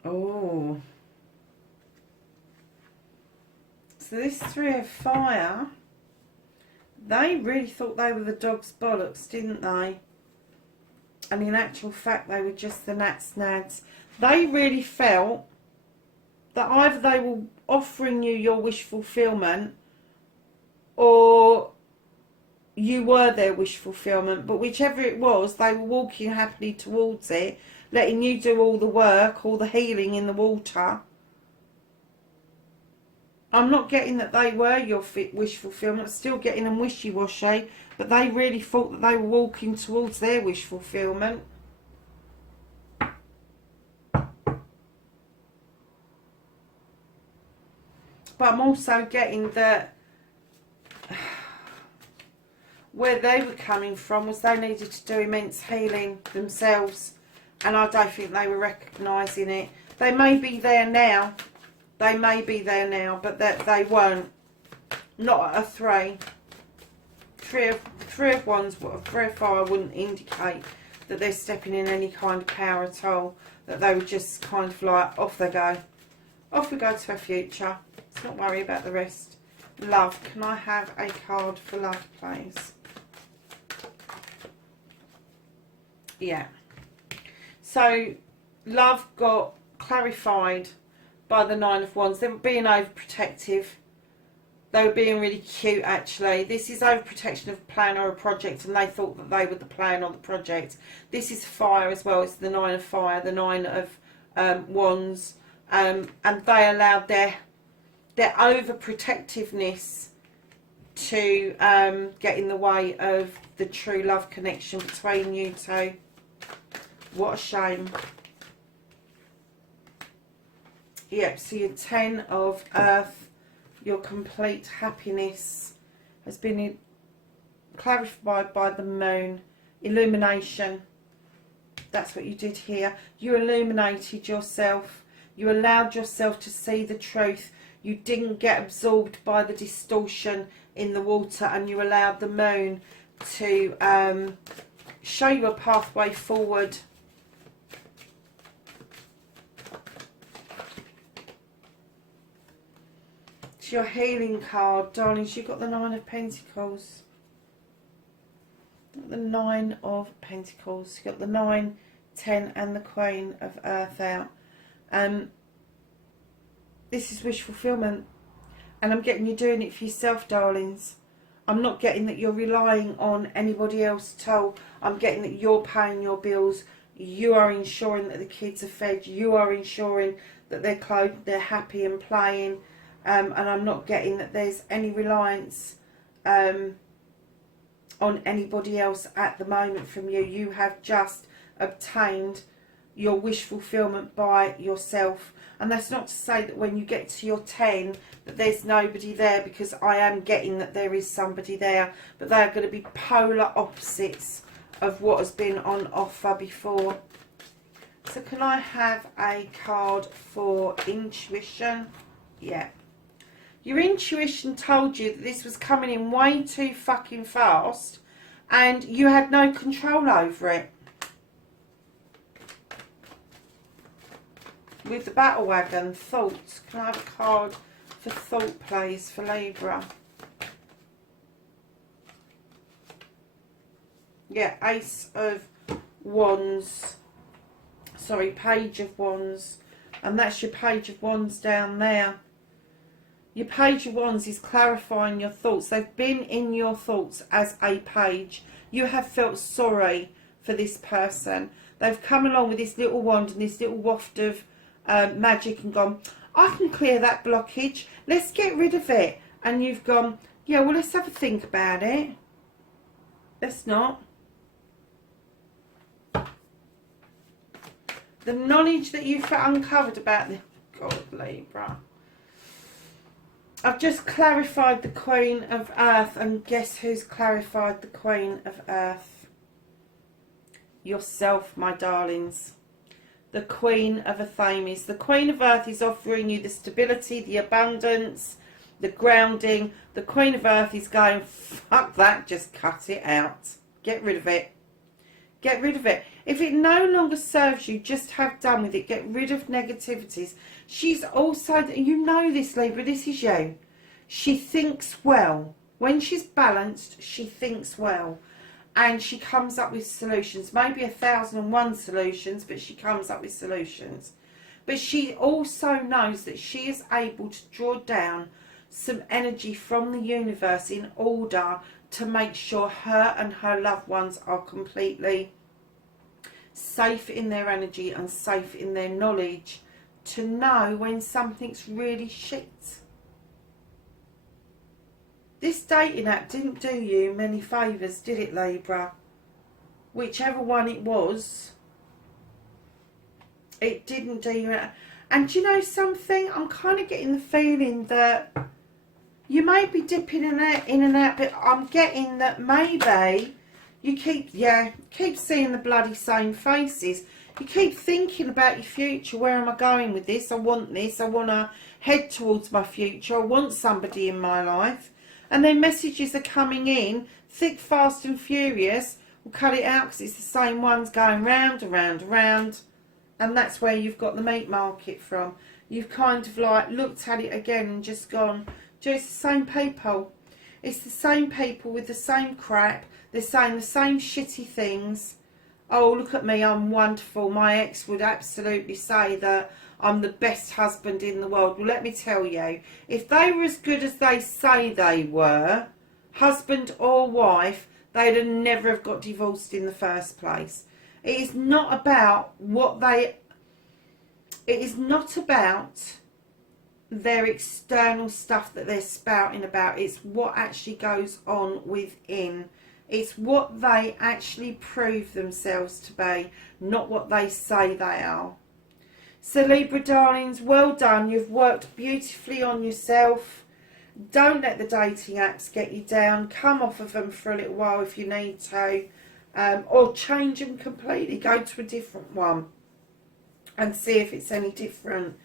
Oh. So this 3 of Fire, they really thought they were the dog's bollocks, didn't they? And in actual fact, they were just the gnats nads. They really felt that either they were offering you your wish fulfillment or you were their wish fulfillment. But whichever it was, they were walking happily towards it, letting you do all the work, all the healing in the water. I'm not getting that they were your wish fulfillment. I'm still getting them wishy-washy. But they really thought that they were walking towards their wish fulfillment. But I'm also getting that where they were coming from was they needed to do immense healing themselves. And I don't think they were recognising it. They may be there now. They may be there now, but that they weren't. Not at a 3. 3 of Wands, 3 of Fire wouldn't indicate that they're stepping in any kind of power at all. That they were just kind of like, off they go. Off we go to our future. Let's not worry about the rest. Love. Can I have a card for love, please? Yeah. So, love got clarified by the 9 of Wands. They were being overprotective. They were being really cute, actually. This is overprotection of a plan or a project, and they thought that they were the plan or the project. This is fire as well. It's the 9 of Fire, the 9 of Wands. And they allowed their overprotectiveness to get in the way of the true love connection between you two. What a shame. Yep, so your 10 of Earth, your complete happiness has been clarified by the Moon. Illumination. That's what you did here. You illuminated yourself. You allowed yourself to see the truth. You didn't get absorbed by the distortion in the water, and you allowed the Moon to show you a pathway forward. Your healing card, darlings. You've got the 9 of Pentacles. The 9 of Pentacles. You've got the 9, 10 and the Queen of Earth out. This is wish fulfillment. And I'm getting you doing it for yourself, darlings. I'm not getting that you're relying on anybody else at all. I'm getting that you're paying your bills. You are ensuring that the kids are fed. You are ensuring that they're clothed, they're happy and playing. And I'm not getting that there's any reliance on anybody else at the moment from you. You have just obtained your wish fulfillment by yourself. And that's not to say that when you get to your 10 that there's nobody there, because I am getting that there is somebody there. But they are going to be polar opposites of what has been on offer before. So can I have a card for intuition? Yeah. Your intuition told you that this was coming in way too fucking fast and you had no control over it. With the battle wagon, thoughts. Can I have a card for thought, please, for Libra? Yeah, Ace of Wands. Sorry, Page of Wands. And that's your Page of Wands down there. Your Page of Wands is clarifying your thoughts. They've been in your thoughts as a page. You have felt sorry for this person. They've come along with this little wand and this little waft of magic and gone, I can clear that blockage. Let's get rid of it. And you've gone, yeah, well, let's have a think about it. Let's not. The knowledge that you've uncovered about the God, Libra. I've just clarified the Queen of Earth, and guess who's clarified the Queen of Earth? Yourself, my darlings. The Queen of Athames. The Queen of Earth is offering you the stability, the abundance, the grounding. The Queen of Earth is going, fuck that, just cut it out. Get rid of it. Get rid of it. If it no longer serves you, just have done with it. Get rid of negativities. She's also, you know this, Libra, this is you. She thinks well. When she's balanced, she thinks well. And she comes up with solutions. Maybe 1,001 solutions, but she comes up with solutions. But she also knows that she is able to draw down some energy from the universe in order to make sure her and her loved ones are completely safe in their energy and safe in their knowledge to know when something's really shit. This dating app didn't do you many favours, did it, Libra? Whichever one it was, it didn't do you. And do you know something? I'm kind of getting the feeling that you may be dipping in and out, but I'm getting that maybe you keep seeing the bloody same faces. You keep thinking about your future. Where am I going with this? I want this. I want to head towards my future. I want somebody in my life. And then messages are coming in, thick, fast and furious. We'll cut it out because it's the same ones going round and round and round. And that's where you've got the meat market from. You've kind of like looked at it again and just gone, it's the same people. It's the same people with the same crap. They're saying the same shitty things. Oh, look at me, I'm wonderful. My ex would absolutely say that I'm the best husband in the world. Well, let me tell you, if they were as good as they say they were, husband or wife, they'd have never have got divorced in the first place. It is not about what they... It is not about their external stuff that they're spouting about. It's what actually goes on within. It's what they actually prove themselves to be, not what they say they are. So Libra darlings, well done. You've worked beautifully on yourself. Don't let the dating apps get you down. Come off of them for a little while if you need to. Or change them completely. Go to a different one and see if it's any different.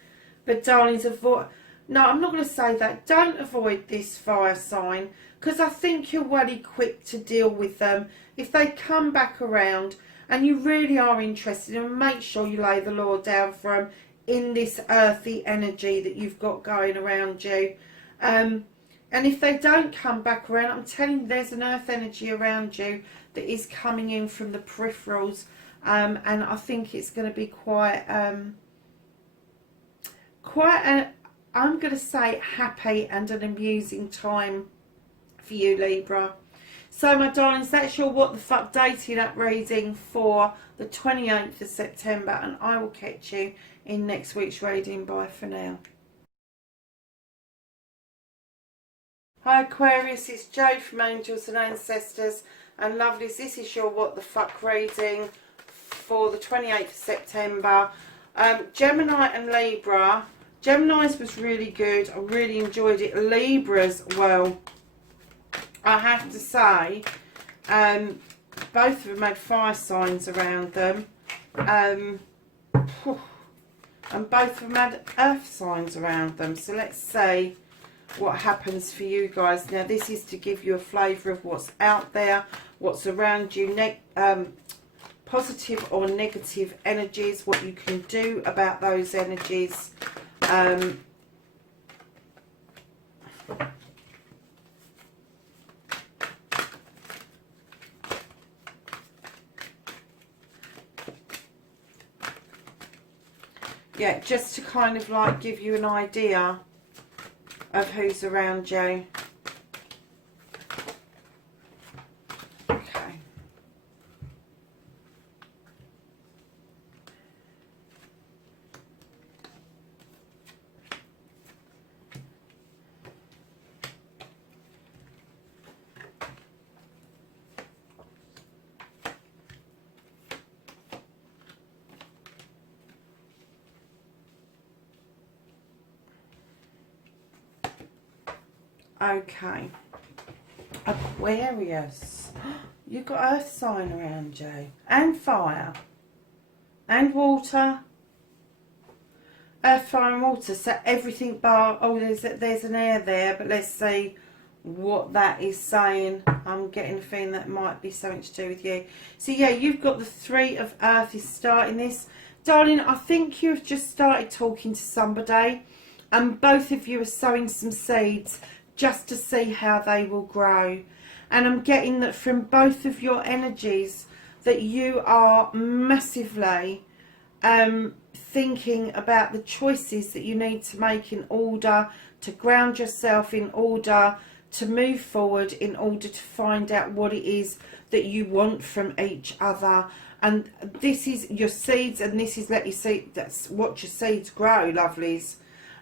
But darlings, avoid... No, I'm not going to say that. Don't avoid this fire sign, because I think you're well equipped to deal with them. If they come back around and you really are interested, and make sure you lay the law down for them in this earthy energy that you've got going around you. And if they don't come back around, I'm telling you, there's an earth energy around you that is coming in from the peripherals. And I think it's going to be quite an, I'm going to say, happy and an amusing time for you, Libra. So, my darlings, that's your What the Fuck Dating App reading for the 28th of September. And I will catch you in next week's reading. Bye for now. Hi, Aquarius. It's Jo from Angels and Ancestors. And lovelies, this is your What the Fuck reading for the 28th of September. Gemini and Libra. Gemini's was really good. I really enjoyed it. Libra's, well, I have to say, both of them had fire signs around them. And both of them had earth signs around them. So let's see what happens for you guys. Now, this is to give you a flavour of what's out there, what's around you, positive or negative energies, what you can do about those energies. Yeah, just to kind of like give you an idea of who's around you. Okay. Okay. Aquarius. You've got earth sign around you. And fire. And water. Earth, fire and water. So everything bar... Oh, there's an air there. But let's see what that is saying. I'm getting a feeling that might be something to do with you. So yeah, you've got the 3 of earth is starting this. Darling, I think you've just started talking to somebody. And both of you are sowing some seeds just to see how they will grow. And I'm getting that from both of your energies that you are massively thinking about the choices that you need to make in order to ground yourself, in order to move forward, in order to find out what it is that you want from each other. And this is your seeds, and this is let you see, that's what your seeds grow, lovelies.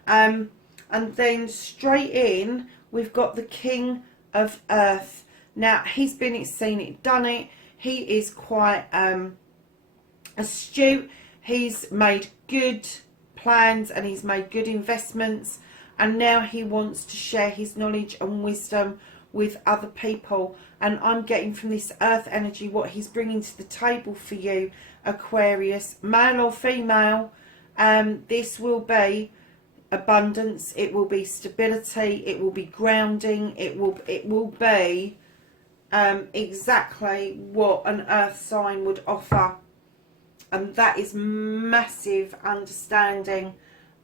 And then straight in, we've got the King of Earth. Now, he's been it, seen it, done it. He is quite astute. He's made good plans and he's made good investments. And now he wants to share his knowledge and wisdom with other people. And I'm getting from this earth energy what he's bringing to the table for you, Aquarius, male or female. This will be abundance, it will be stability, it will be grounding, it will be exactly what an earth sign would offer. And that is massive understanding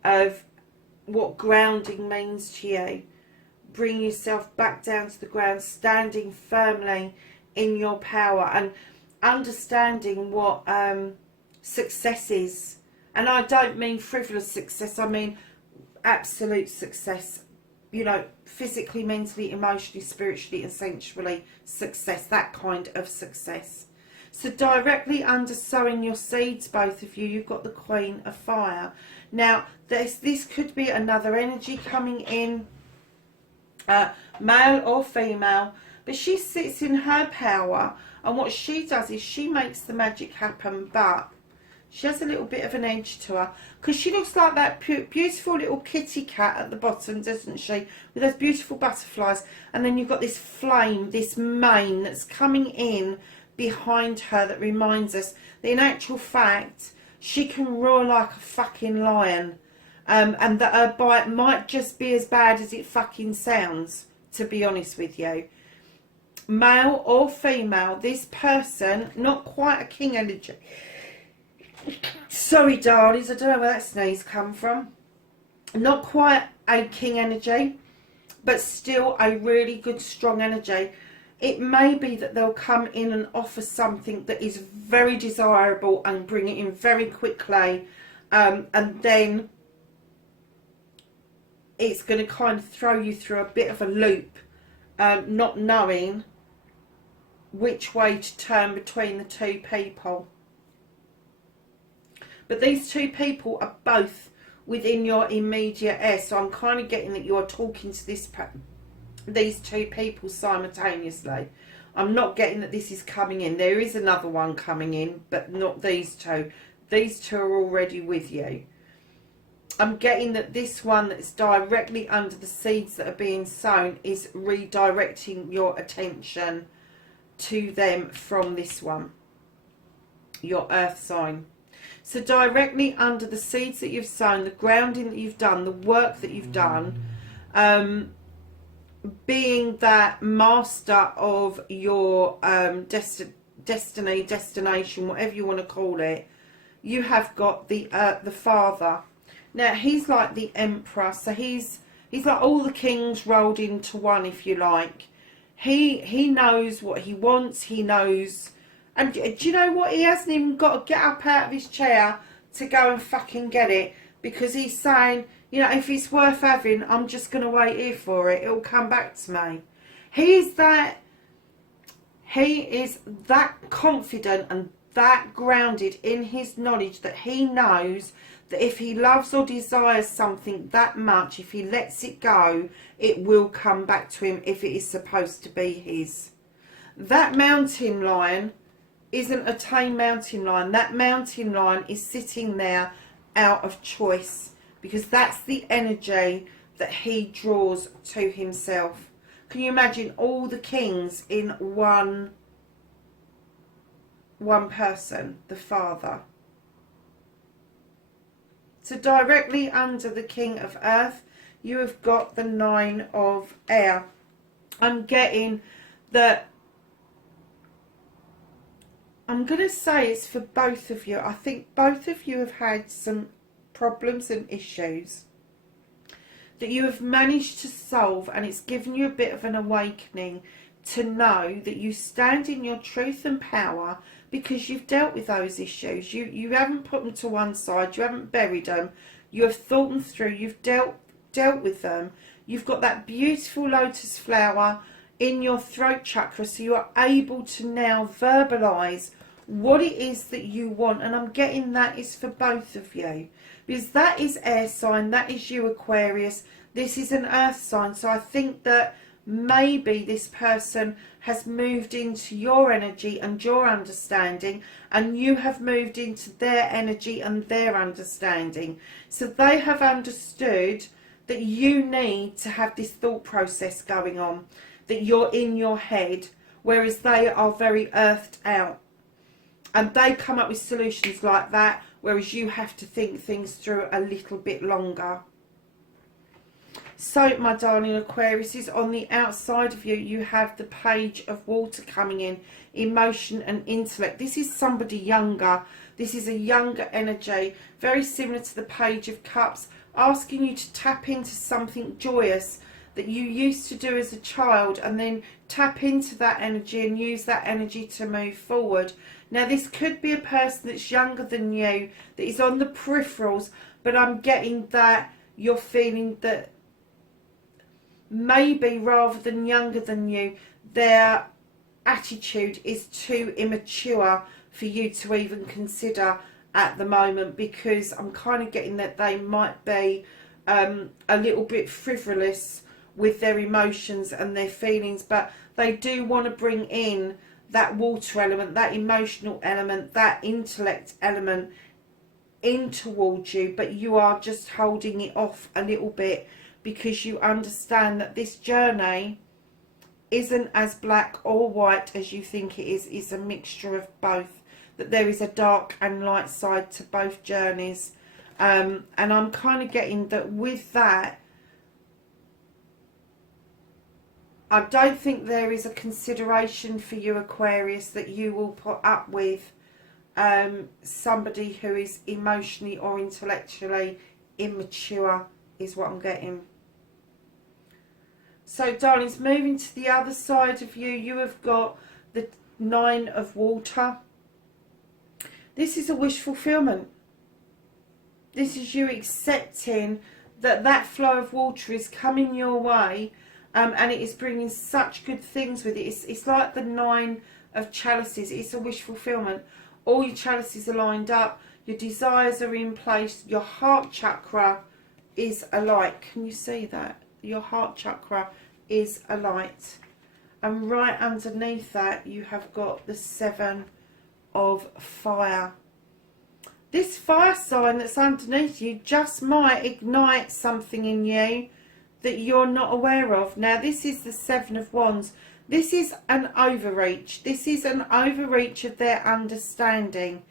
of what grounding means to you. Bring yourself back down to the ground, standing firmly in your power and understanding what success is. And I don't mean frivolous success, I mean absolute success, you know, physically, mentally, emotionally, spiritually and sensually success, that kind of success. So directly under sowing your seeds, both of you, you've got the Queen of Fire. Now this could be another energy coming in, male or female, but she sits in her power, and what she does is she makes the magic happen, but she has a little bit of an edge to her, because she looks like that beautiful little kitty cat at the bottom, doesn't she? With those beautiful butterflies. And then you've got this flame, this mane that's coming in behind her that reminds us that in actual fact, she can roar like a fucking lion. And that her bite might just be as bad as it fucking sounds, to be honest with you. Male or female, this person, not quite a king energy. Sorry, darlings, I don't know where that sneeze come from. Not quite a king energy, but still a really good, strong energy. It may be that they'll come in and offer something that is very desirable and bring it in very quickly. And then it's going to kind of throw you through a bit of a loop, not knowing which way to turn between the two people. But these two people are both within your immediate air. So I'm kind of getting that you're talking to these two people simultaneously. I'm not getting that this is coming in. There is another one coming in, but not these two. These two are already with you. I'm getting that this one that's directly under the seeds that are being sown is redirecting your attention to them from this one, your earth sign. So directly under the seeds that you've sown, the grounding that you've done, the work that you've done, being that master of your destiny, destination, whatever you want to call it, you have got the father. Now he's like the emperor, so he's like all the kings rolled into one, if you like. He knows what he wants. He knows. And do you know what? He hasn't even got to get up out of his chair to go and fucking get it. Because he's saying, you know, if it's worth having, I'm just going to wait here for it. It'll come back to me. He is that confident and that grounded in his knowledge that he knows that if he loves or desires something that much, if he lets it go, it will come back to him if it is supposed to be his. That mountain lion isn't a tame mountain lion. That mountain lion is sitting there out of choice, because that's the energy that he draws to himself. Can you imagine all the kings in one person, the Father? So directly under the King of Earth, you have got the 9 of Air. I'm getting that, I'm going to say it's for both of you. I think both of you have had some problems and issues that you have managed to solve, and it's given you a bit of an awakening to know that you stand in your truth and power because you've dealt with those issues. You haven't put them to one side, you haven't buried them, you have thought them through, you've dealt with them. You've got that beautiful lotus flower in your throat chakra, so you are able to now verbalise what it is that you want. And I'm getting that is for both of you, because that is air sign, that is you, Aquarius. This is an earth sign, so I think that maybe this person has moved into your energy and your understanding, and you have moved into their energy and their understanding. So they have understood that you need to have this thought process going on, that you're in your head, whereas they are very earthed out. And they come up with solutions like that, whereas you have to think things through a little bit longer. So, my darling Aquarius, is on the outside of you, you have the Page of Water coming in, emotion and intellect. This is somebody younger. This is a younger energy, very similar to the Page of Cups, asking you to tap into something joyous that you used to do as a child, and then tap into that energy and use that energy to move forward. Now, this could be a person that's younger than you, that is on the peripherals, but I'm getting that you're feeling that maybe rather than younger than you, their attitude is too immature for you to even consider at the moment, because I'm kind of getting that they might be a little bit frivolous with their emotions and their feelings, but they do want to bring in that water element, that emotional element, that intellect element in towards you, but you are just holding it off a little bit because you understand that this journey isn't as black or white as you think it is. It's a mixture of both, that there is a dark and light side to both journeys. And I'm kind of getting that with that, I don't think there is a consideration for you, Aquarius, that you will put up with somebody who is emotionally or intellectually immature, is what I'm getting. So, darlings, moving to the other side of you, you have got the 9 of Water. This is a wish fulfillment. This is you accepting that that flow of water is coming your way, and it is bringing such good things with it. It's like the 9 of Chalices. It's a wish fulfillment. All your chalices are lined up. Your desires are in place. Your heart chakra is alight. Can you see that? Your heart chakra is alight. And right underneath that, you have got the 7 of Fire. This fire sign that's underneath you just might ignite something in you that you're not aware of. Now, this is the 7 of Wands. This is an overreach. This is an overreach of their understanding.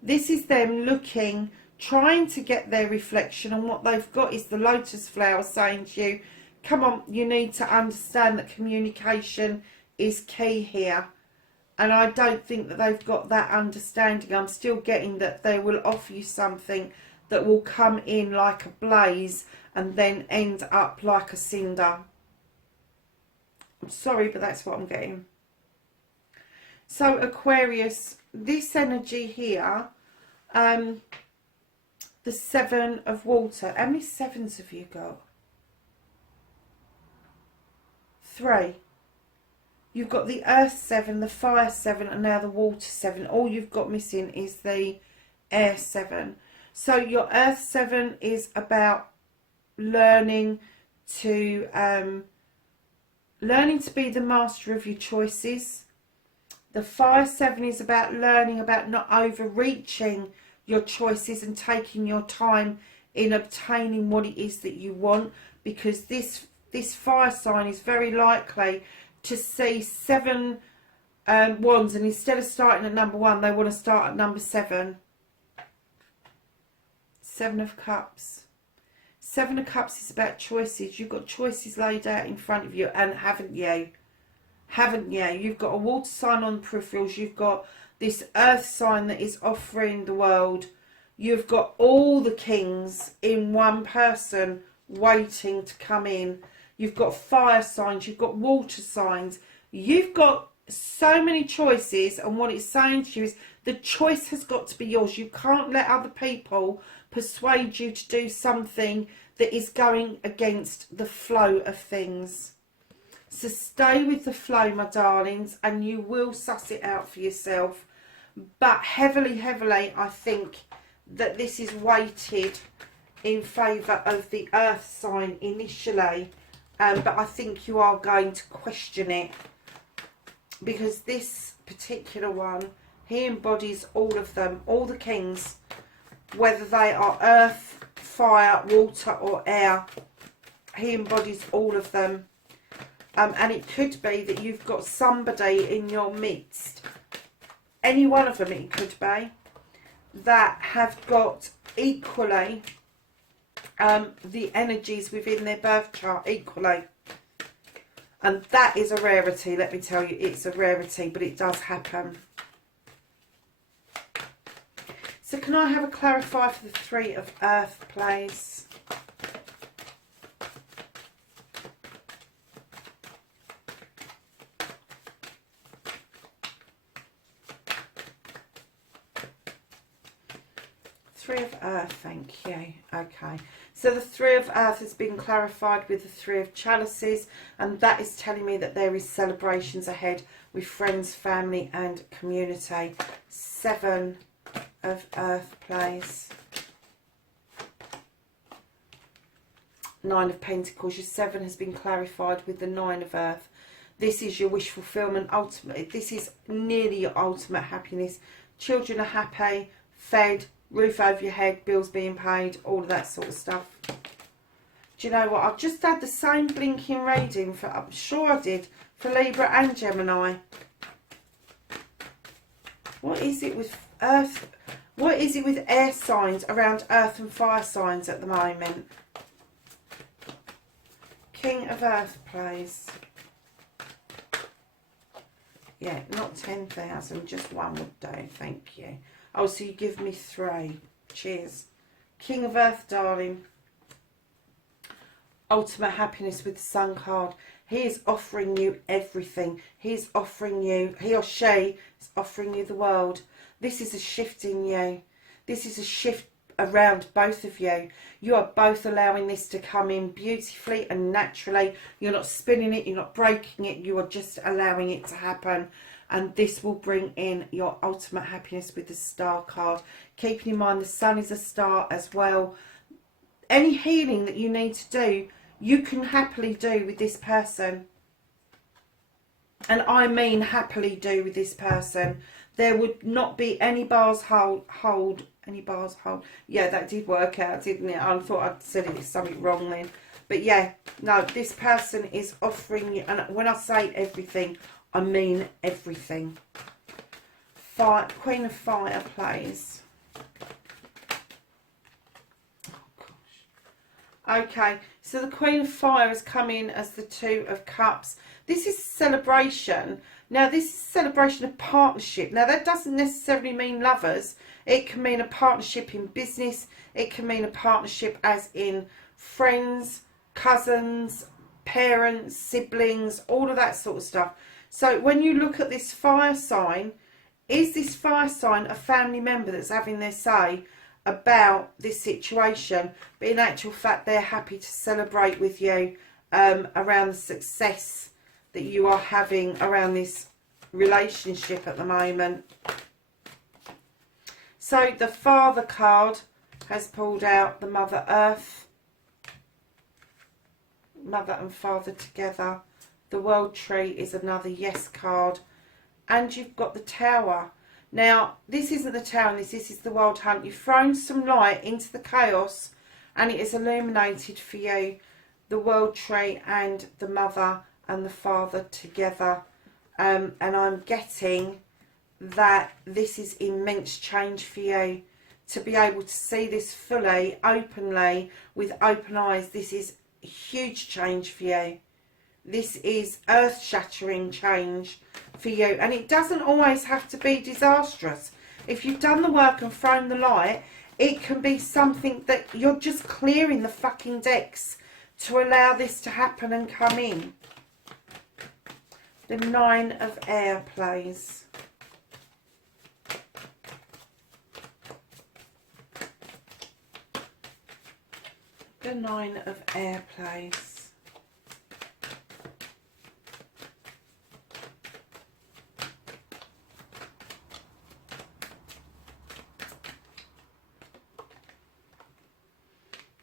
This is them looking, trying to get their reflection, and what they've got is the lotus flower saying to you, come on, you need to understand that communication is key here. And I don't think that they've got that understanding. I'm still getting that they will offer you something that will come in like a blaze and then end up like a cinder. I'm sorry, but that's what I'm getting. So, Aquarius, this energy here, the 7 of Water. How many 7s have you got? 3. You've got the Earth 7, the Fire 7, and now the Water 7. All you've got missing is the Air 7. So your Earth 7 is about learning to be the master of your choices. The Fire 7 is about learning about not overreaching your choices and taking your time in obtaining what it is that you want, because this fire sign is very likely to see 7 wands, and instead of starting at number 1, they want to start at number 7. 7 of Cups. 7 of Cups is about choices. You've got choices laid out in front of you, and haven't you? Haven't you? You've got a water sign on the peripherals. You've got this earth sign that is offering the world. You've got all the kings in one person waiting to come in. You've got fire signs. You've got water signs. You've got so many choices, and what it's saying to you is the choice has got to be yours. You can't let other people persuade you to do something that is going against the flow of things. So stay with the flow, my darlings, and you will suss it out for yourself. But heavily, I think that this is weighted in favour of the earth sign initially. But I think you are going to question it, because this particular one, he embodies all of them, all the kings, whether they are earth, fire, water or air. He embodies all of them. And it could be that you've got somebody in your midst, any one of them it could be, that have got equally the energies within their birth chart equally. And that is a rarity, let me tell you. It's a rarity, but it does happen. So can I have a clarifier for the 3 of Earth, please? Three of Earth, thank you. Okay, so the 3 of Earth has been clarified with the 3 of Chalices, and that is telling me that there is celebrations ahead with friends, family and community. 7 of Earth, please. 9 of Pentacles. Your 7 has been clarified with the 9 of Earth. This is your wish fulfillment. Ultimately, this is nearly your ultimate happiness. Children are happy, fed, roof over your head, bills being paid, all of that sort of stuff. Do you know what? I've just had the same blinking reading for, I'm sure I did, for Libra and Gemini. What is it with Earth? What is it with air signs around Earth and fire signs at the moment? King of Earth, please. Yeah, not 10,000, just 1 would do, thank you. Oh, so you give me 3. Cheers. King of Earth, darling. Ultimate happiness with the Sun card. He is offering you everything. He is offering you, he or she is offering you the world. This is a shift in you. This is a shift around both of you. You are both allowing this to come in beautifully and naturally. You're not spinning it, you're not breaking it, you are just allowing it to happen. And this will bring in your ultimate happiness with the Star card. Keeping in mind the Sun is a star as well. Any healing that you need to do, you can happily do with this person. And I mean happily do with this person. There would not be any bars hold. Any bars hold. Yeah, that did work out, didn't it? I thought I'd said it something wrong then. But yeah, no, this person is offering you, and when I say everything, I mean everything. Fire, Queen of Fire, please. Oh, gosh. Okay, so the Queen of Fire has come in as the 2 of Cups. This is celebration. Now, this is celebration of partnership. Now, that doesn't necessarily mean lovers. It can mean a partnership in business. It can mean a partnership as in friends, cousins, parents, siblings, all of that sort of stuff. So when you look at this fire sign, is this fire sign a family member that's having their say about this situation? But in actual fact, they're happy to celebrate with you around the success that you are having around this relationship at the moment. So the Father card has pulled out the Mother Earth. Mother and Father together. The World Tree is another Yes card. And you've got the Tower. Now, this isn't the Tower, this is the World Hunt. You've thrown some light into the chaos and it is illuminated for you. the World Tree and the Mother and the Father together. And I'm getting that this is immense change for you. To be able to see this fully, openly, with open eyes, this is a huge change for you. This is earth-shattering change for you. And it doesn't always have to be disastrous. If you've done the work and thrown the light, it can be something that you're just clearing the fucking decks to allow this to happen and come in. The Nine of Air plays. The Nine of Air plays.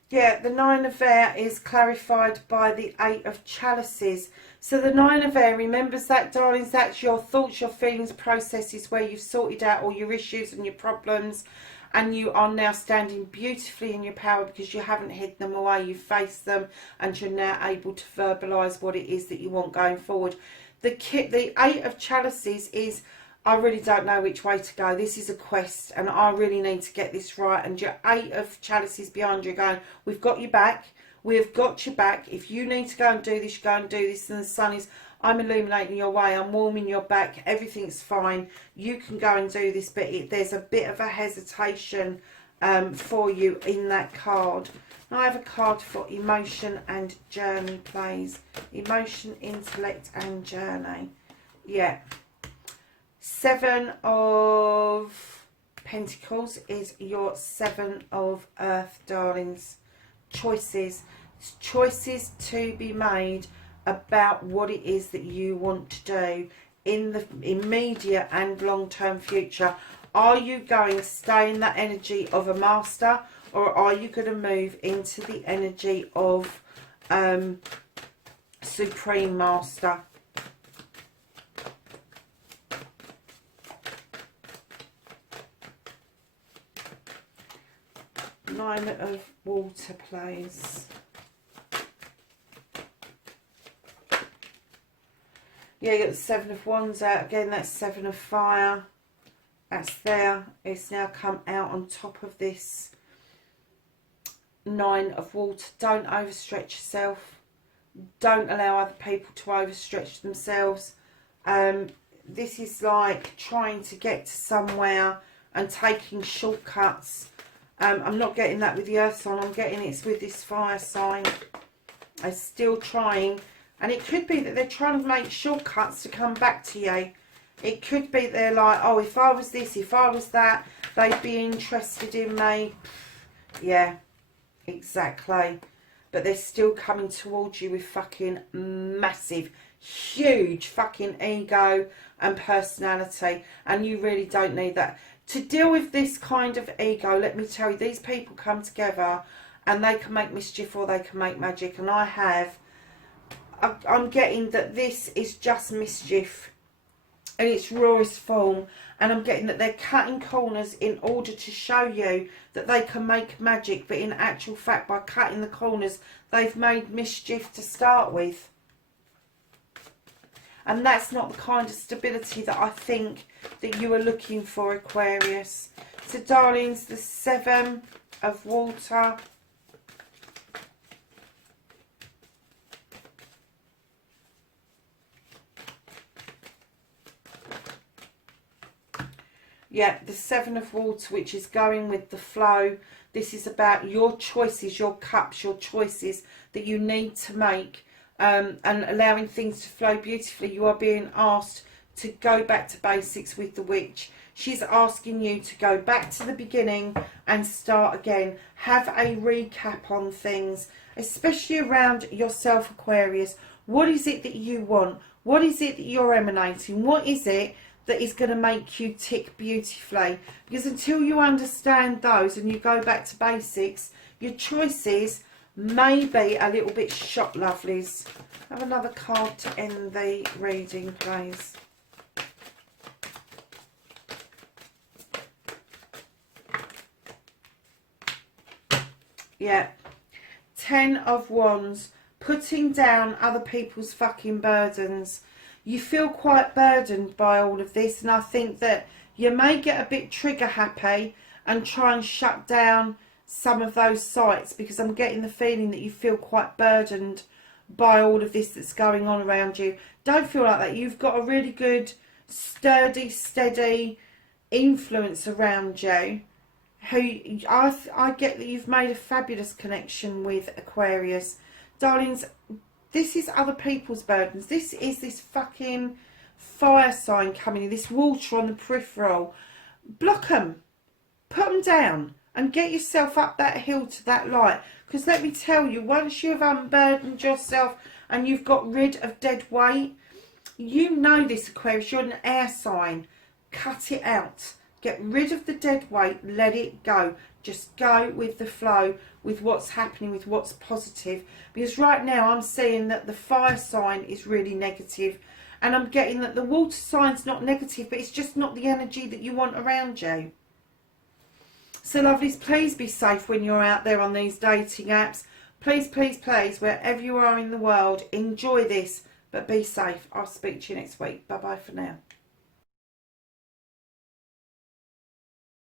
Yeah, the Nine of Air is clarified by the Eight of Chalices. So the Nine of Air, remembers that, darlings, that's your thoughts, your feelings, processes where you've sorted out all your issues and your problems, and you are now standing beautifully in your power because you haven't hid them away, you've faced them, and you're now able to verbalise what it is that you want going forward. The Eight of Chalices is, I really don't know which way to go. This is a quest and I really need to get this right. And your Eight of Chalices behind you going, we've got your back. We've got your back. If you need to go and do this, you go and do this. And the sun is, I'm illuminating your way. I'm warming your back. Everything's fine. You can go and do this. But there's a bit of a hesitation for you in that card. Now I have a card for emotion and journey plays. Emotion, intellect and journey. Yeah. Seven of Pentacles is your Seven of Earth, darlings. Choices. Choices to be made about what it is that you want to do in the immediate and long-term future. Are you going to stay in that energy of a master, or are you going to move into the energy of Supreme Master? Nine of Water plays. Yeah, you got the Seven of Wands out again. That's Seven of Fire. That's there. It's now come out on top of this Nine of Water. Don't overstretch yourself. Don't allow other people to overstretch themselves. This is like trying to get to somewhere and taking shortcuts. I'm not getting that with the earth sign. I'm getting it's with this fire sign. They're still trying. And it could be that they're trying to make shortcuts to come back to you. It could be they're like, oh, if I was this, if I was that, they'd be interested in me. Yeah, exactly. But they're still coming towards you with fucking massive, huge fucking ego and personality. And you really don't need that. To deal with this kind of ego, let me tell you, these people come together and they can make mischief or they can make magic. And I'm getting that this is just mischief in its rawest form. And I'm getting that they're cutting corners in order to show you that they can make magic. But in actual fact, by cutting the corners, they've made mischief to start with. And that's not the kind of stability that I think that you are looking for, Aquarius. So, darlings, the Seven of Water. Yeah, the Seven of Water, which is going with the flow. This is about your choices, your cups, your choices that you need to make. And allowing things to flow beautifully. You are being asked to go back to basics with the witch. She's asking you to go back to the beginning and start again. Have a recap on things, especially around yourself, Aquarius. What is it that you want? What is it that you're emanating? What is it that is going to make you tick beautifully? Because until you understand those and you go back to basics, your choices may be a little bit shot, lovelies. Have another card to end the reading, please. Yeah. Ten of Wands. putting down other people's fucking burdens. You feel quite burdened by all of this, and I think that you may get a bit trigger happy and try and shut down some of those sites, because I'm getting the feeling that you feel quite burdened by all of this that's going on around you. Don't feel like that. You've got a really good, sturdy, steady influence around you, who I get that you've made a fabulous connection with, Aquarius. Darlings, this is other people's burdens. This is this fucking fire sign coming in, this water on the peripheral. Block them. Put them down and get yourself up that hill to that light. Because let me tell you, once you've unburdened yourself and you've got rid of dead weight, you know this, Aquarius, you're an air sign. Cut it out. Get rid of the dead weight. Let it go. Just go with the flow, with what's happening, with what's positive. Because right now I'm seeing that the fire sign is really negative. And I'm getting that the water sign's not negative, but it's just not the energy that you want around you. So lovelies, please be safe when you're out there on these dating apps. Please, please, please, wherever you are in the world, enjoy this, but be safe. I'll speak to you next week. Bye-bye for now.